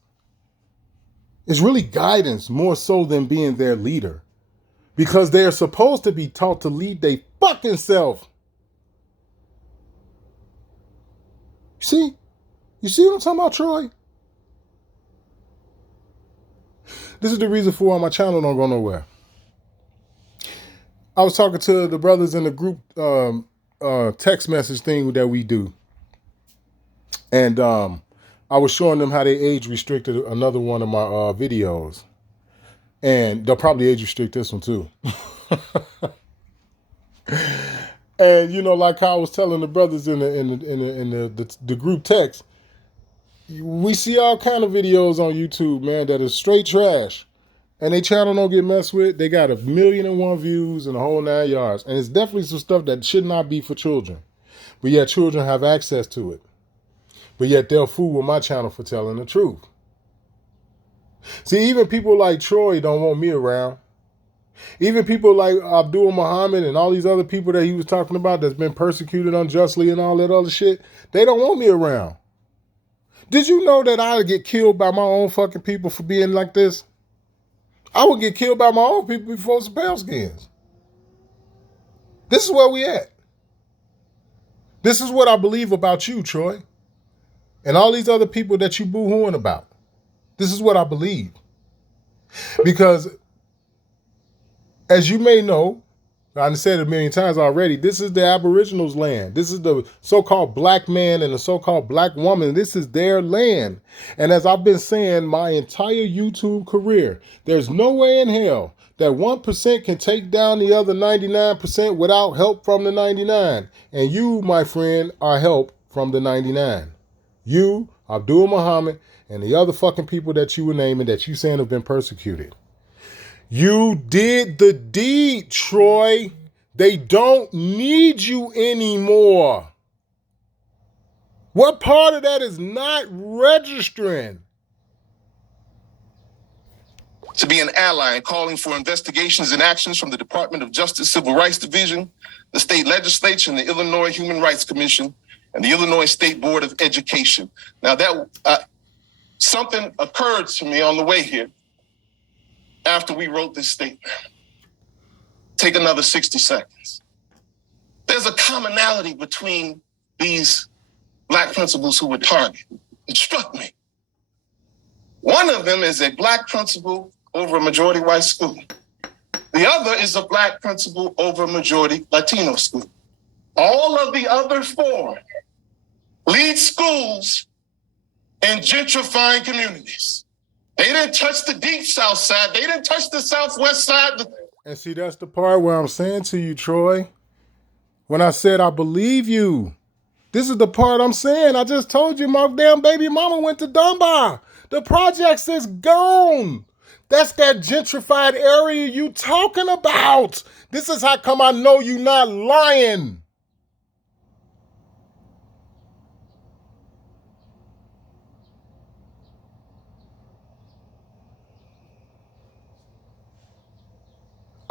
It's really guidance more so than being their leader. Because they're supposed to be taught to lead their fucking self. You see what I'm talking about, Troy? This is the reason for why my channel don't go nowhere. I was talking to the brothers in the group text message thing that we do. And I was showing them how they age restricted another one of my videos. And they'll probably age restrict this one too. And you know, like how I was telling the brothers in the group text, we see all kind of videos on YouTube, man, that is straight trash. And they channel don't get messed with. They got 1,000,001 views and the whole 9 yards. And it's definitely some stuff that should not be for children. But yet children have access to it. But yet they'll fool with my channel for telling the truth. See, even people like Troy don't want me around. Even people like Abdul Muhammad and all these other people that he was talking about that's been persecuted unjustly and all that other shit, they don't want me around. Did you know that I would get killed by my own fucking people for being like this? I would get killed by my own people before some pale skins. This is where we at. This is what I believe about you, Troy. And all these other people that you boo-hooing about. This is what I believe. Because, as you may know, I've said it a million times already, this is the Aboriginals' land. This is the so-called black man and the so-called black woman. This is their land. And as I've been saying my entire YouTube career, there's no way in hell that 1% can take down the other 99% without help from the 99. And you, my friend, are help from the 99. You, Abdul Muhammad, and the other fucking people that you were naming that you saying have been persecuted. You did the deed, Troy. They don't need you anymore. What part of that is not registering? To be an ally and calling for investigations and actions from the Department of Justice Civil Rights Division, the state legislature, and the Illinois Human Rights Commission, and the Illinois State Board of Education. Now that something occurred to me on the way here. After we wrote this statement, take another 60 seconds. There's a commonality between these black principals who were targeted. It struck me. One of them is a black principal over a majority white school. The other is a black principal over a majority Latino school. All of the other four lead schools in gentrifying communities. They didn't touch the deep south side. They didn't touch the southwest side. And see, that's the part where I'm saying to you, Troy, when I said I believe you. This is the part I'm saying. I just told you my damn baby mama went to Dunbar. The projects is gone. That's that gentrified area you talking about. This is how come I know you not lying.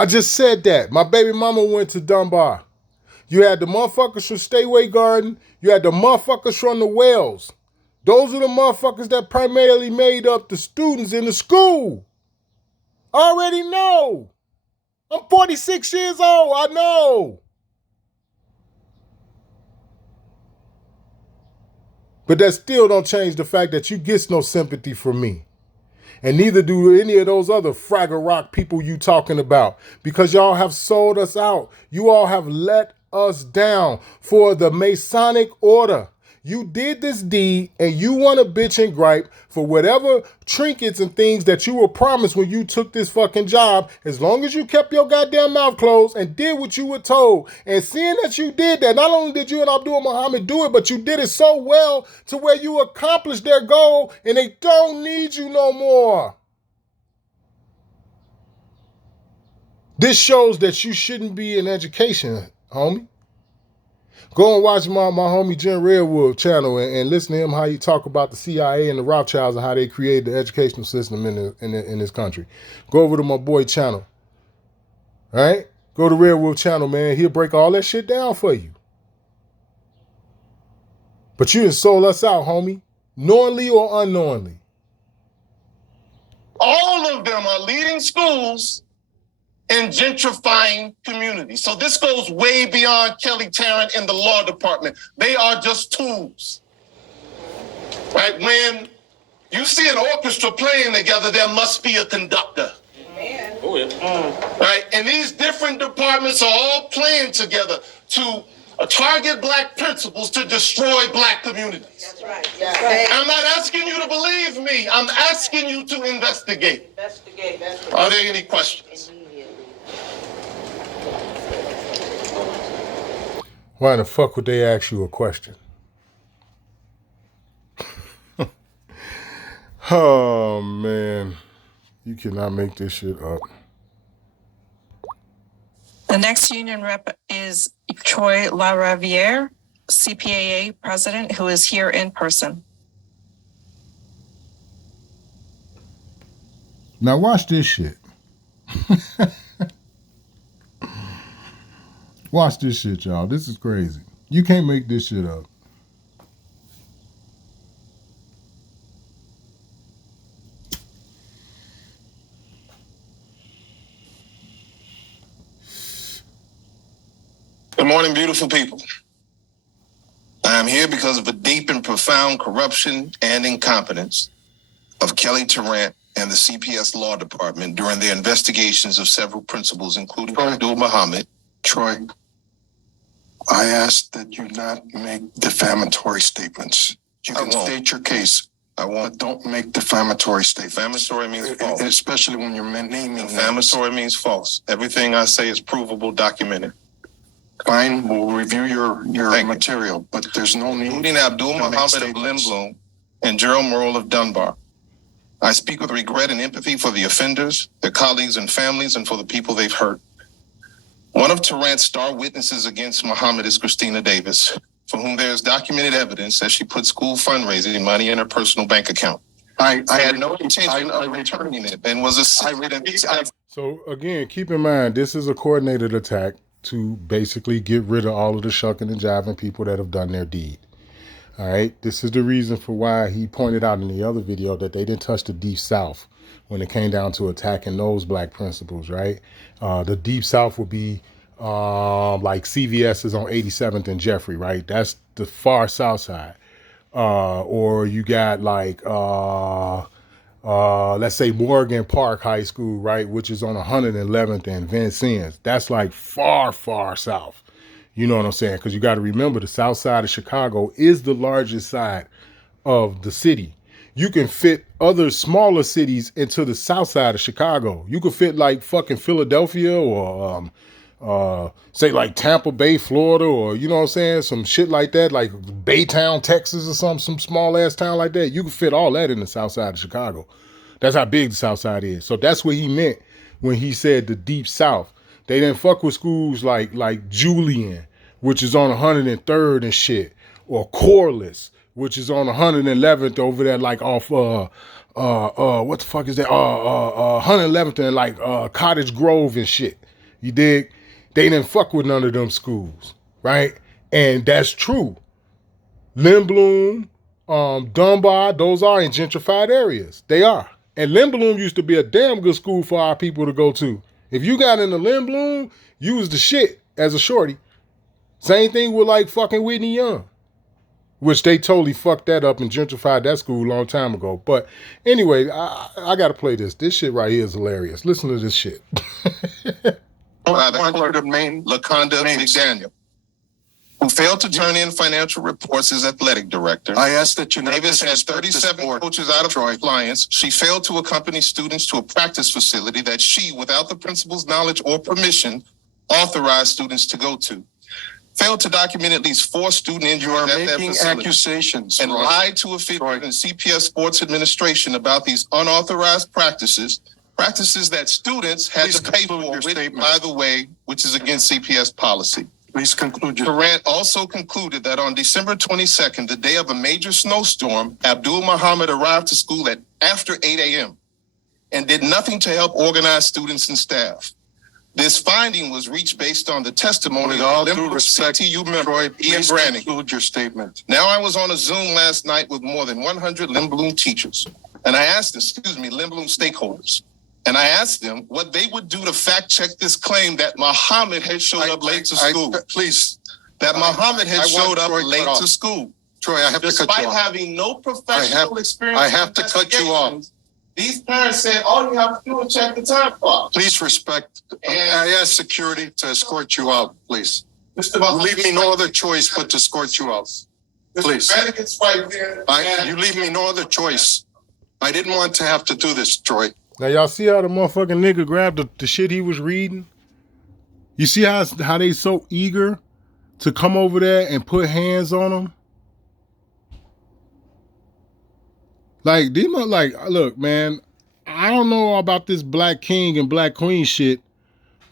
I just said that. My baby mama went to Dunbar. You had the motherfuckers from Stayaway Garden. You had the motherfuckers from the Wells. Those are the motherfuckers that primarily made up the students in the school. I already know. I'm 46 years old. I know. But that still don't change the fact that you get no sympathy from me. And neither do any of those other Fraggle Rock people you talking about. Because y'all have sold us out. You all have let us down for the Masonic order. You did this deed and you want to bitch and gripe for whatever trinkets and things that you were promised when you took this fucking job. As long as you kept your goddamn mouth closed and did what you were told. And seeing that you did that, not only did you and Abdul Muhammad do it, but you did it so well to where you accomplished their goal and they don't need you no more. This shows that you shouldn't be in education, homie. Go and watch my homie Jen Redwood channel and listen to him how he talk about the CIA and the Rothschilds and how they created the educational system in this country. Go over to my boy channel. All right? Go to Redwood channel, man. He'll break all that shit down for you. But you done sold us out, homie. Knowingly or unknowingly. All of them are leading schools in gentrifying communities. So this goes way beyond Kelly Tarrant and the law department. They are just tools. Right? When you see an orchestra playing together, there must be a conductor. Man. Oh, yeah. Right? And these different departments are all playing together to target black principles to destroy black communities. That's right. That's right. I'm not asking you to believe me. I'm asking you to investigate. Investigate. Are there any questions? Why the fuck would they ask you a question? Oh, man. You cannot make this shit up. The next union rep is Troy LaRaviere, CPAA president, who is here in person. Now watch this shit. Watch this shit, y'all. This is crazy. You can't make this shit up. Good morning, beautiful people. I am here because of a deep and profound corruption and incompetence of Kelly Tarrant and the CPS Law Department during their investigations of several principals, including Abdul Muhammad. Troy, I ask that you not make defamatory statements. You can state your case. I won't. But don't make defamatory statements. Defamatory means false. Especially when you're naming Defamatory means false. Everything I say is provable, documented. Fine, we'll review your material, but there's no need. Including Abdul Muhammad of Lindblom and Gerald Merle of Dunbar. I speak with regret and empathy for the offenders, their colleagues and families, and for the people they've hurt. One of Tarrant's star witnesses against Muhammad is Christina Davis, for whom there is documented evidence that she put school fundraising money in her personal bank account. I had no intention of returning it and was a... So again, keep in mind, this is a coordinated attack to basically get rid of all of the shucking and jiving people that have done their deed. All right. This is the reason for why he pointed out in the other video that they didn't touch the Deep South when it came down to attacking those black principals, right? The Deep South would be like CVS is on 87th and Jeffrey, right? That's the far south side. Or you got like, let's say Morgan Park High School, right? Which is on 111th and Vincennes. That's like far, far south. You know what I'm saying? Because you got to remember the south side of Chicago is the largest side of the city. You can fit other smaller cities into the south side of Chicago. You could fit like fucking Philadelphia or say like Tampa Bay, Florida, or you know what I'm saying? Some shit like that, like Baytown, Texas or some small ass town like that. You can fit all that in the south side of Chicago. That's how big the south side is. So that's what he meant when he said the Deep South. They didn't fuck with schools like Julian, which is on 103rd and shit, or Corliss, which is on 111th over there, like off what the fuck is that? 111th and like Cottage Grove and shit. You dig? They didn't fuck with none of them schools, right? And that's true. Lindblom, Dunbar, those are in gentrified areas. They are. And Lindblom used to be a damn good school for our people to go to. If you got into Lindblom, you was the shit as a shorty. Same thing with like fucking Whitney Young, which they totally fucked that up and gentrified that school a long time ago. But anyway, I got to play this. This shit right here is hilarious. Listen to this shit. LaConda McDaniel, who failed to turn in financial reports as athletic director. I ask that you not Davis has disrespect this 37 board. coaches out of compliance. She failed to accompany students to a practice facility that she, without the principal's knowledge or permission, authorized students to go to. Failed to document at least 4 student injuries You are at that making facility. accusations. And Roy. lied to officials in CPS Sports Administration about these unauthorized practices that students had Please to pay conclude for, your which, statement. by the way, which is against CPS policy. Please conclude your. Durant also concluded that on December 22nd, the day of a major snowstorm, Abdul Muhammad arrived to school at after 8 a.m. and did nothing to help organize students and staff. This finding was reached based on the testimony With of all the due respect, CTU member Troy, Ian please Branning. conclude your statement. Now, I was on a Zoom last night with more than 100 Lindblom teachers, and I asked, Lindblom stakeholders, and I asked them what they would do to fact check this claim that Muhammad had showed up late to school. Please, That Muhammad had I want showed up Troy late cut to off. school. Troy, I have to cut Despite you off. having no professional experience. I have to cut you off. investigations, these parents said, all you have to do is check the time clock. Please respect. I ask security to escort you out, please. Mr. Muhammad, Leave me no other choice but to escort you out. please. Mr. Brannigan's right there. You leave me no other choice. I didn't want to have to do this, Troy. Now y'all see how the motherfucking nigga grabbed the shit he was reading? You see how they so eager to come over there and put hands on him? Like, look, man, I don't know about this black king and black queen shit.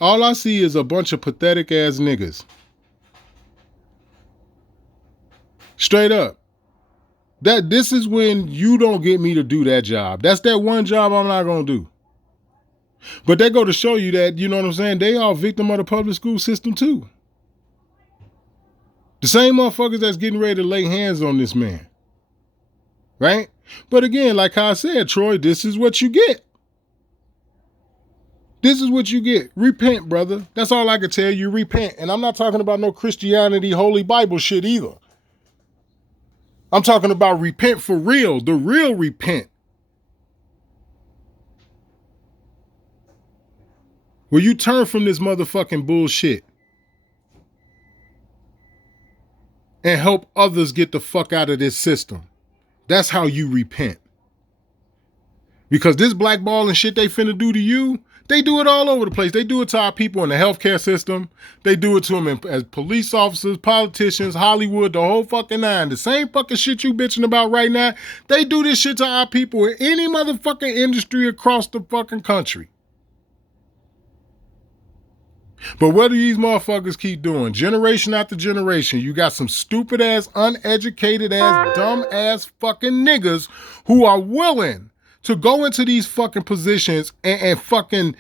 All I see is a bunch of pathetic ass niggas. Straight up. This is when you don't get me to do that job. That's that one job I'm not gonna do. But they go to show you that, you know what I'm saying, they are victim of the public school system too. The same motherfuckers that's getting ready to lay hands on this man. Right? But again, like I said, Troy, this is what you get. This is what you get. Repent, brother. That's all I can tell you. Repent. And I'm not talking about no Christianity, Holy Bible shit either. I'm talking about repent for real. The real repent. Will you turn from this motherfucking bullshit and help others get the fuck out of this system? That's how you repent. Because this blackballing shit they finna do to you, they do it all over the place. They do it to our people in the healthcare system. They do it to them as police officers, politicians, Hollywood, the whole fucking nine. The same fucking shit you bitching about right now, they do this shit to our people in any motherfucking industry across the fucking country. But what do these motherfuckers keep doing? Generation after generation, you got some stupid ass, uneducated ass, dumb ass fucking niggas who are willing to go into these fucking positions and fucking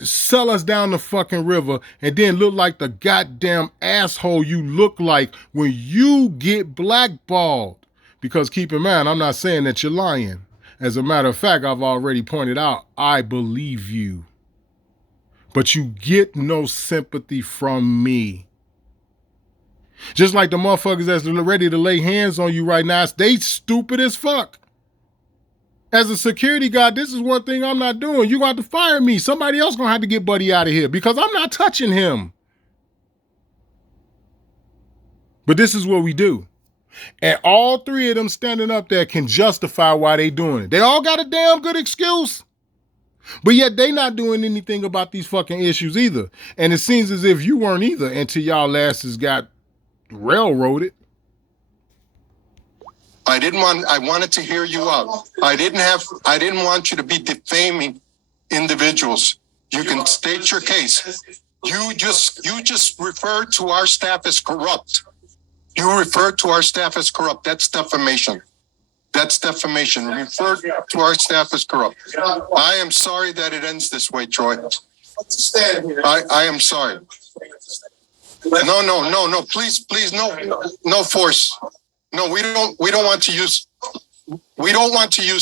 sell us down the fucking river and then look like the goddamn asshole you look like when you get blackballed. Because keep in mind, I'm not saying that you're lying. As a matter of fact, I've already pointed out, I believe you. But you get no sympathy from me. Just like the motherfuckers that's ready to lay hands on you right now, they stupid as fuck. As a security guard, this is one thing I'm not doing. You're going to have to fire me. Somebody else going to have to get Buddy out of here because I'm not touching him. But this is what we do. And all three of them standing up there can justify why they doing it. They all got a damn good excuse. But yet they not doing anything about these fucking issues either. And it seems as if you weren't either until y'all asses got railroaded. I wanted to hear you out. I didn't want you to be defaming individuals. You can state your case. You just referred to our staff as corrupt. You referred to our staff as corrupt. That's defamation. That's defamation. Refer to our staff as corrupt. I am sorry that it ends this way, Troy. Stand here. I am sorry. No, please, no force. No, we don't want to use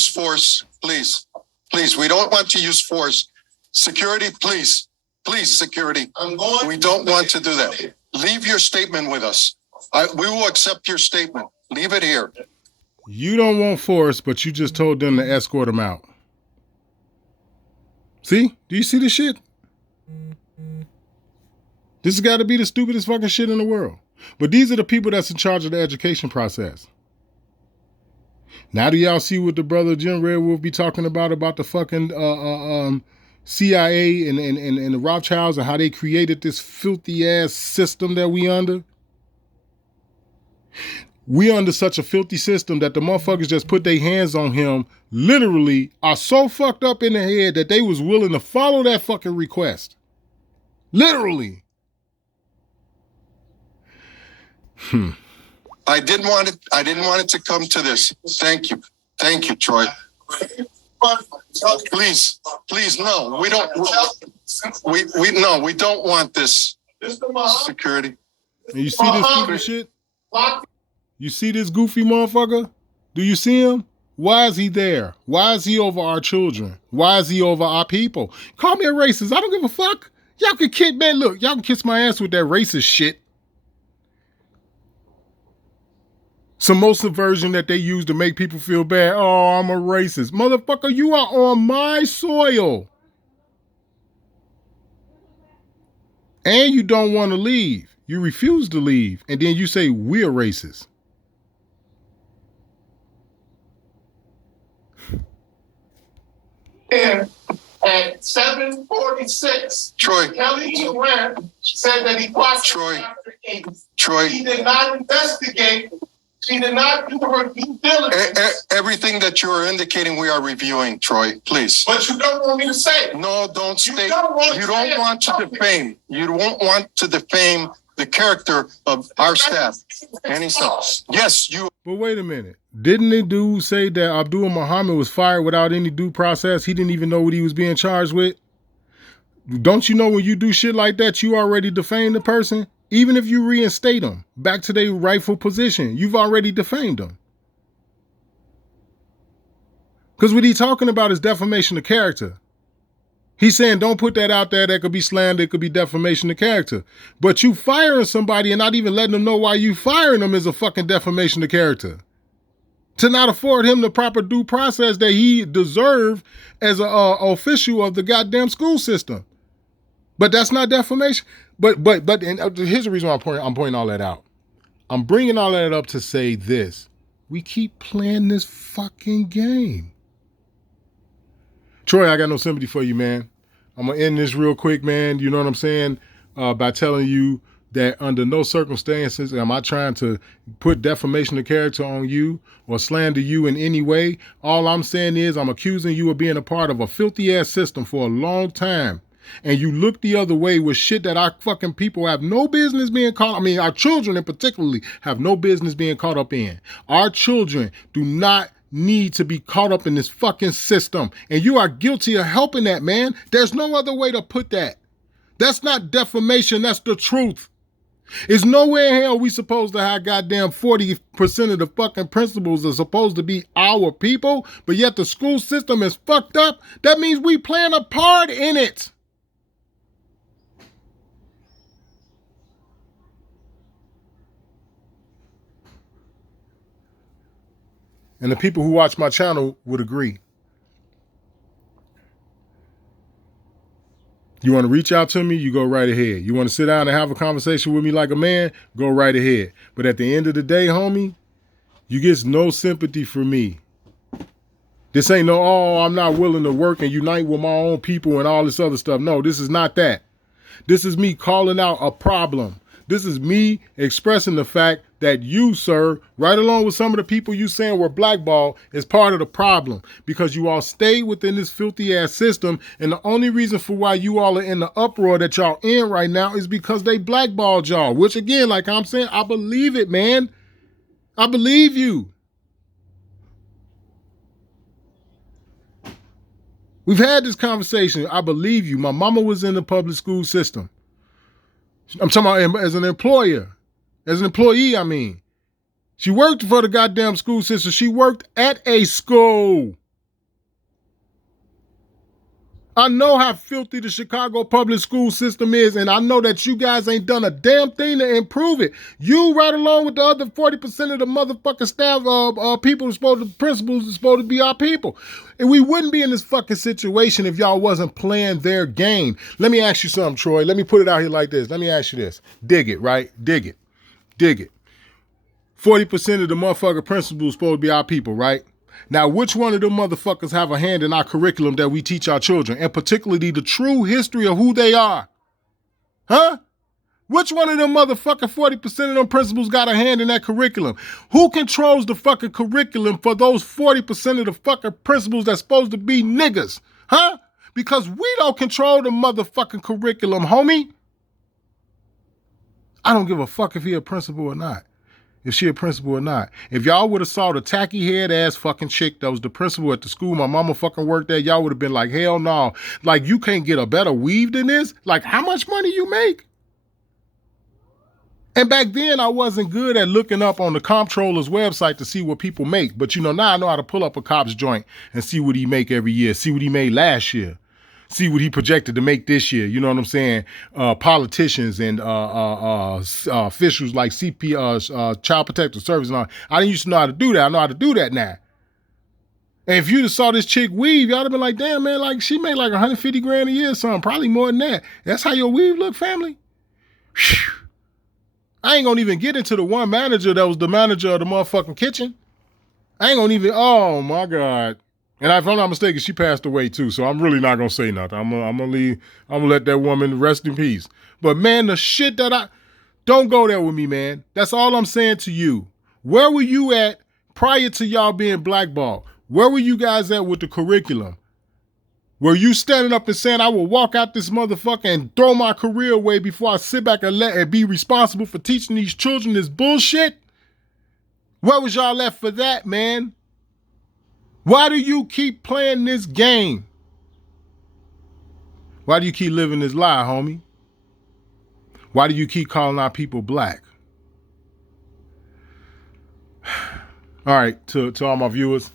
force, please. Please, we don't want to use force. Security, please, security. We don't want to do that. Leave your statement with us. We will accept your statement. Leave it here. You don't want force, but you just told them to escort him out. See? Do you see this shit? This has got to be the stupidest fucking shit in the world. But these are the people that's in charge of the education process. Now do y'all see what the brother Jim Red Wolf be talking about the fucking CIA and the Rothschilds and how they created this filthy ass system that we under? We under such a filthy system that the motherfuckers just put their hands on him, literally are so fucked up in the head that they was willing to follow that fucking request. Literally. I didn't want it to come to this. Thank you, Troy. Please, no, we don't. We don't want this. Security. And you see this stupid shit? You see this goofy motherfucker? Do you see him? Why is he there? Why is he over our children? Why is he over our people? Call me a racist. I don't give a fuck. Y'all can kick, man. Look, y'all can kiss my ass with that racist shit. Some more subversion that they use to make people feel bad. Oh, I'm a racist. Motherfucker, you are on my soil. And you don't want to leave. You refuse to leave. And then you say we're racist. And at 7:46, Troy. Kelly Durant said that he watched Troy. He did not investigate. She did not do her due diligence. Everything that you are indicating, we are reviewing, Troy. Please. But you don't want me to say it. No, don't state. You don't want to defame. You don't want to defame the character of our staff. Any stuff. Yes, you. But wait a minute. Didn't the dude say that Abdul Muhammad was fired without any due process? He didn't even know what he was being charged with? Don't you know when you do shit like that, you already defamed the person? Even if you reinstate them back to their rightful position, you've already defamed them. Because what he's talking about is defamation of character. He's saying don't put that out there. That could be slander. It could be defamation of character. But you firing somebody and not even letting them know why you firing them is a fucking defamation of character. To not afford him the proper due process that he deserved as an official of the goddamn school system. But that's not defamation. But and here's the reason why I'm pointing all that out. I'm bringing all that up to say this. We keep playing this fucking game. Troy, I got no sympathy for you, man. I'm going to end this real quick, man. You know what I'm saying? By telling you that under no circumstances am I trying to put defamation of character on you or slander you in any way. All I'm saying is I'm accusing you of being a part of a filthy ass system for a long time. And you look the other way with shit that our fucking people have no business being caught. I mean, our children in particularly have no business being caught up in. Our children do not need to be caught up in this fucking system. And you are guilty of helping that, man. There's no other way to put that. That's not defamation. That's the truth. There's nowhere in hell we supposed to have goddamn 40% of the fucking principals are supposed to be our people, but yet the school system is fucked up. That means we playing a part in it. And the people who watch my channel would agree. You want to reach out to me, you go right ahead. You want to sit down and have a conversation with me like a man, go right ahead. But at the end of the day, homie, you get no sympathy from me. This ain't no, oh, I'm not willing to work and unite with my own people and all this other stuff. No, this is not that. This is me calling out a problem. This is me expressing the fact that you, sir, right along with some of the people you saying were blackballed, is part of the problem because you all stay within this filthy ass system. And the only reason for why you all are in the uproar that y'all in right now is because they blackballed y'all, which again, like I'm saying, I believe it, man. I believe you. We've had this conversation. I believe you. My mama was in the public school system. I'm talking about as an employer. As an employee, I mean. She worked for the goddamn school system. She worked at a school. I know how filthy the Chicago public school system is, and I know that you guys ain't done a damn thing to improve it. You, right along with the other 40% of the motherfucking staff, principals are supposed to be our people. And we wouldn't be in this fucking situation if y'all wasn't playing their game. Let me ask you something, Troy. Let me put it out here like this. Let me ask you this. Dig it, right? Dig it. Dig it. 40% of the motherfucking principals supposed to be our people, right? Now, which one of them motherfuckers have a hand in our curriculum that we teach our children, and particularly the true history of who they are? Huh? Which one of them motherfucking 40% of them principals got a hand in that curriculum? Who controls the fucking curriculum for those 40% of the fucking principals that's supposed to be niggas? Huh? Because we don't control the motherfucking curriculum, homie. I don't give a fuck if he a principal or not. If she a principal or not. If y'all would have saw the tacky head ass fucking chick that was the principal at the school my mama fucking worked there, y'all would have been like, hell no. Like, you can't get a better weave than this? Like, how much money you make? And back then, I wasn't good at looking up on the comptroller's website to see what people make. But, you know, now I know how to pull up a cop's joint and see what he make every year, see what he made last year. See what he projected to make this year. You know what I'm saying? Politicians and officials like Child Protective Service and all. I didn't used to know how to do that. I know how to do that now. And if you'd have saw this chick weave, y'all have been like, damn, man, like she made like 150 grand a year or something. Probably more than that. That's how your weave look, family? Whew. I ain't gonna even get into the one manager that was the manager of the motherfucking kitchen. I ain't gonna even, oh my God. And if I'm not mistaken, she passed away too, so I'm really not gonna say nothing. I'm gonna let that woman rest in peace. But man, the shit that don't go there with me, man. That's all I'm saying to you. Where were you at prior to y'all being blackballed? Where were you guys at with the curriculum? Were you standing up and saying, I will walk out this motherfucker and throw my career away before I sit back and be responsible for teaching these children this bullshit? Where was y'all at for that, man? Why do you keep playing this game? Why do you keep living this lie, homie? Why do you keep calling our people black? All right, to all my viewers,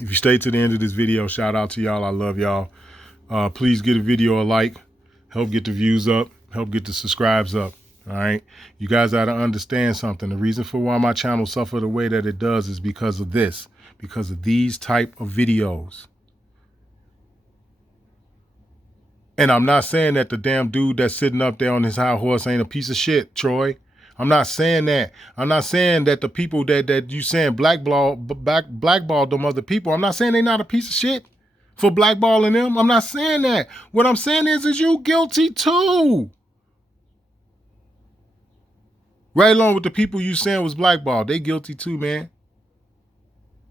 if you stay to the end of this video, shout out to y'all. I love y'all. Please give the video a like, help get the views up, help get the subscribes up. All right. You guys got to understand something. The reason for why my channel suffer the way that it does is because of this, because of these type of videos. And I'm not saying that the damn dude that's sitting up there on his high horse ain't a piece of shit, Troy. I'm not saying that. I'm not saying that the people that you saying blackball them other people. I'm not saying they not a piece of shit for blackballing them. I'm not saying that. What I'm saying is you guilty too. Right along with the people you saying was blackballed. They guilty too, man.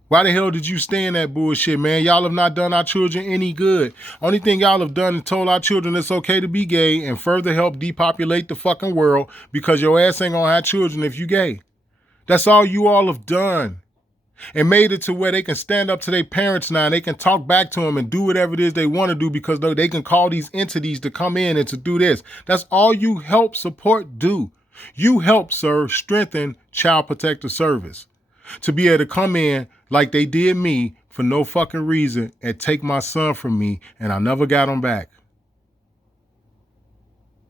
Why the hell did you stay in that bullshit, man? Y'all have not done our children any good. Only thing y'all have done is told our children it's okay to be gay and further help depopulate the fucking world because your ass ain't gonna have children if you gay. That's all you all have done. And made it to where they can stand up to their parents now and they can talk back to them and do whatever it is they want to do because they can call these entities to come in and to do this. That's all you help support do. You help, sir, strengthen Child Protective Service to be able to come in like they did me for no fucking reason and take my son from me and I never got him back.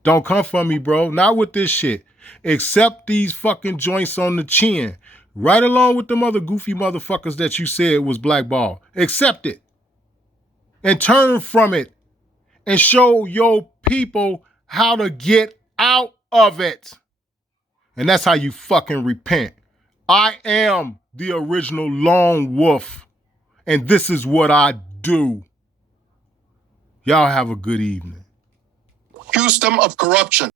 Don't come for me, bro. Not with this shit. Accept these fucking joints on the chin. Right along with them other goofy motherfuckers that you said was blackball. Accept it. And turn from it. And show your people how to get out of it. And that's how you fucking repent. I am the original lone wolf. And this is what I do. Y'all have a good evening. Accused them of corruption.